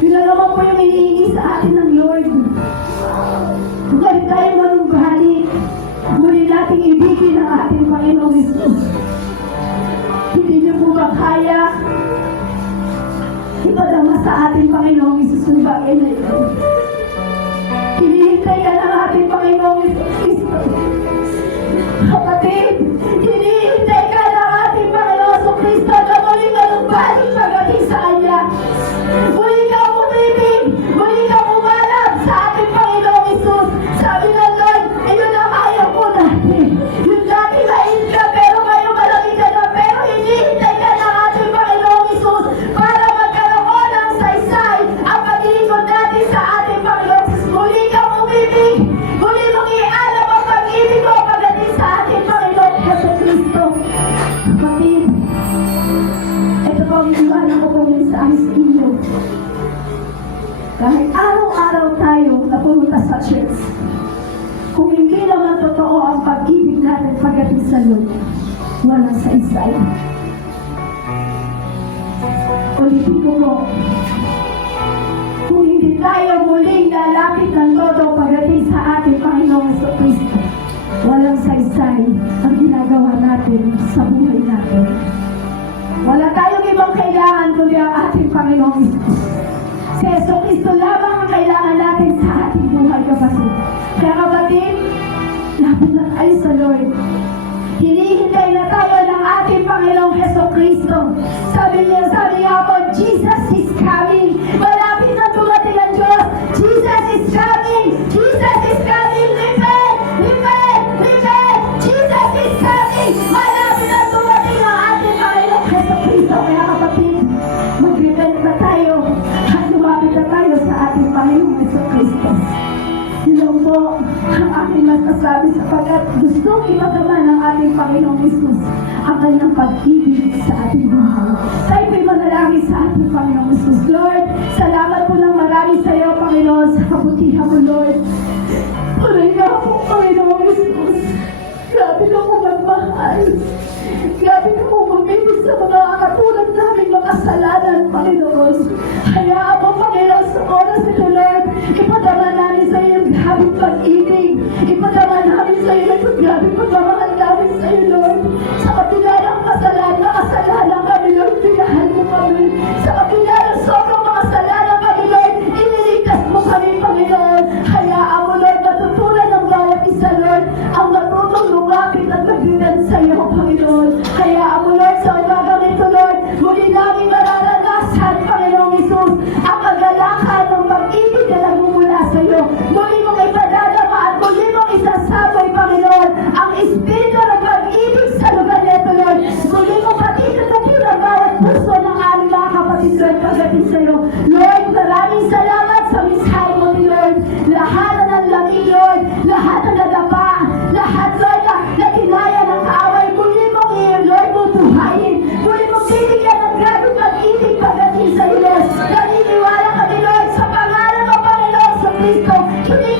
yun na naman po yung hinihingi sa atin ng Lord. Kung tayo manumbalik, muli nating ibigin ang ating Panginoong Jesus. Hindi niyo po ba kaya ipadama sa ating Panginoong Jesus yung bagay na ito? Hinihintay ka ng ating Panginoong Kristo. Kapatid, hinihintay ka ng ating Panginoong Kristo na muling manumbalik pagdating sa Kanya. Muli kang umibig, muli kang umanap sa ating Panginoong Jesus. Sabi ng Lord, ayun ang ayaw ko dati. Yung dati lain ka, pero ngayon malaki ka na. Pero hinihintay ka ng ating Panginoong Jesus para magkaroon ng saysay ang pag-iikot natin sa ating Panginoong Jesus. Muli kang umibig, muli mong ialam ang pag-ibig mo pagdating sa ating Panginoong Jesucristo. Kapatid, ito po ang iwanan ko po mensahe sa inyo. Kahit araw-araw tayo na pumunta sa church, kung hindi naman totoo ang pag-ibig natin pagdating sa Lord, walang saysay. Ulitin ko po, kung hindi tayo muling lalapit ng todo pagdating sa ating Panginoong Jesucristo, walang saysay ang ginagawa natin sa buhay natin. Wala tayong ibang kailangan kundi ang ating Panginoong Jesus. Si Jesucristo lamang ang kailangan natin sa ating buhay, kapatid. Kaya kapatid, lapit na tayo sa Lord. Hinihintay na tayo ng ating Panginoong Jesucristo. Sabi nga po, Jesus is coming. Malapit na dumating ang Diyos. Jesus is coming. Jesus is coming. Repent! Repent! Repent! Jesus is coming. Malapit na dumating ang ating Panginoong Jesucristo. Kaya kapatid, mag-repent na tayo at lumapit na tayo sa ating Panginoong Jesucristo. Yun po ang aking masasabi sapagkat gustong ipagawa ng ating Panginoong Jesus ang kanyang pag-ibig sa ating buhay. Tayo po'y manalangin sa ating Panginoong Jesus. Lord, salamat po ng marami sa iyo, Panginoon, sa kabutihan mo, Lord. Patuloy na po, Panginoong Jesus. Grabe ka po magmahal. Grabe ka po mamibig sa mga katulad naming makasalanan, Panginoon. Hayaan mo, Panginoon, sa oras ito, Lord, ipadama namin sa iyo yung grabing pag-ibig. Ipadama namin sa iyo yung grabing pagmamahal namin sa iyo, Lord. Sa kapila ng kasalanan kami, Lord, pinahal mo kami. Sa kapila ng sobrang mga kasalanan kami, Lord, iniligtas mo kami, Panginoon. Hayaan mo, Lord, matutunan ng bawat isa, Lord, ang matutong lumapit at magdinan sa iyo, Panginoon. Hayaan mo, Lord, sa umagang ito, Lord, muli namin mararanasan, Panginoong Jesus, ang kagalakan ng pag-ibig na nagmumula sa iyo. Muli mong ipadadama at muli mong isasabay, Panginoon, ang espiritu ng pag-ibig sa lugar nito, Lord. Muli mong patitutukin ang bawat puso ng aming mga kapatid, Lord, pagdating sa iyo. Lord, maraming salamat sa mensahe mo, Lord. Lahat na ng lamig, Lord, lahat na nadapa, lahat, Lord, na kinaya ng kaaway, muli mong Lord, mo buhayin. Muli mong bibigyan ng grabing pag-ibig pagdating sa iyo, Lord. Naniniwala kami, Lord, sa pangalan ng Panginoon sa Kristo. Hindi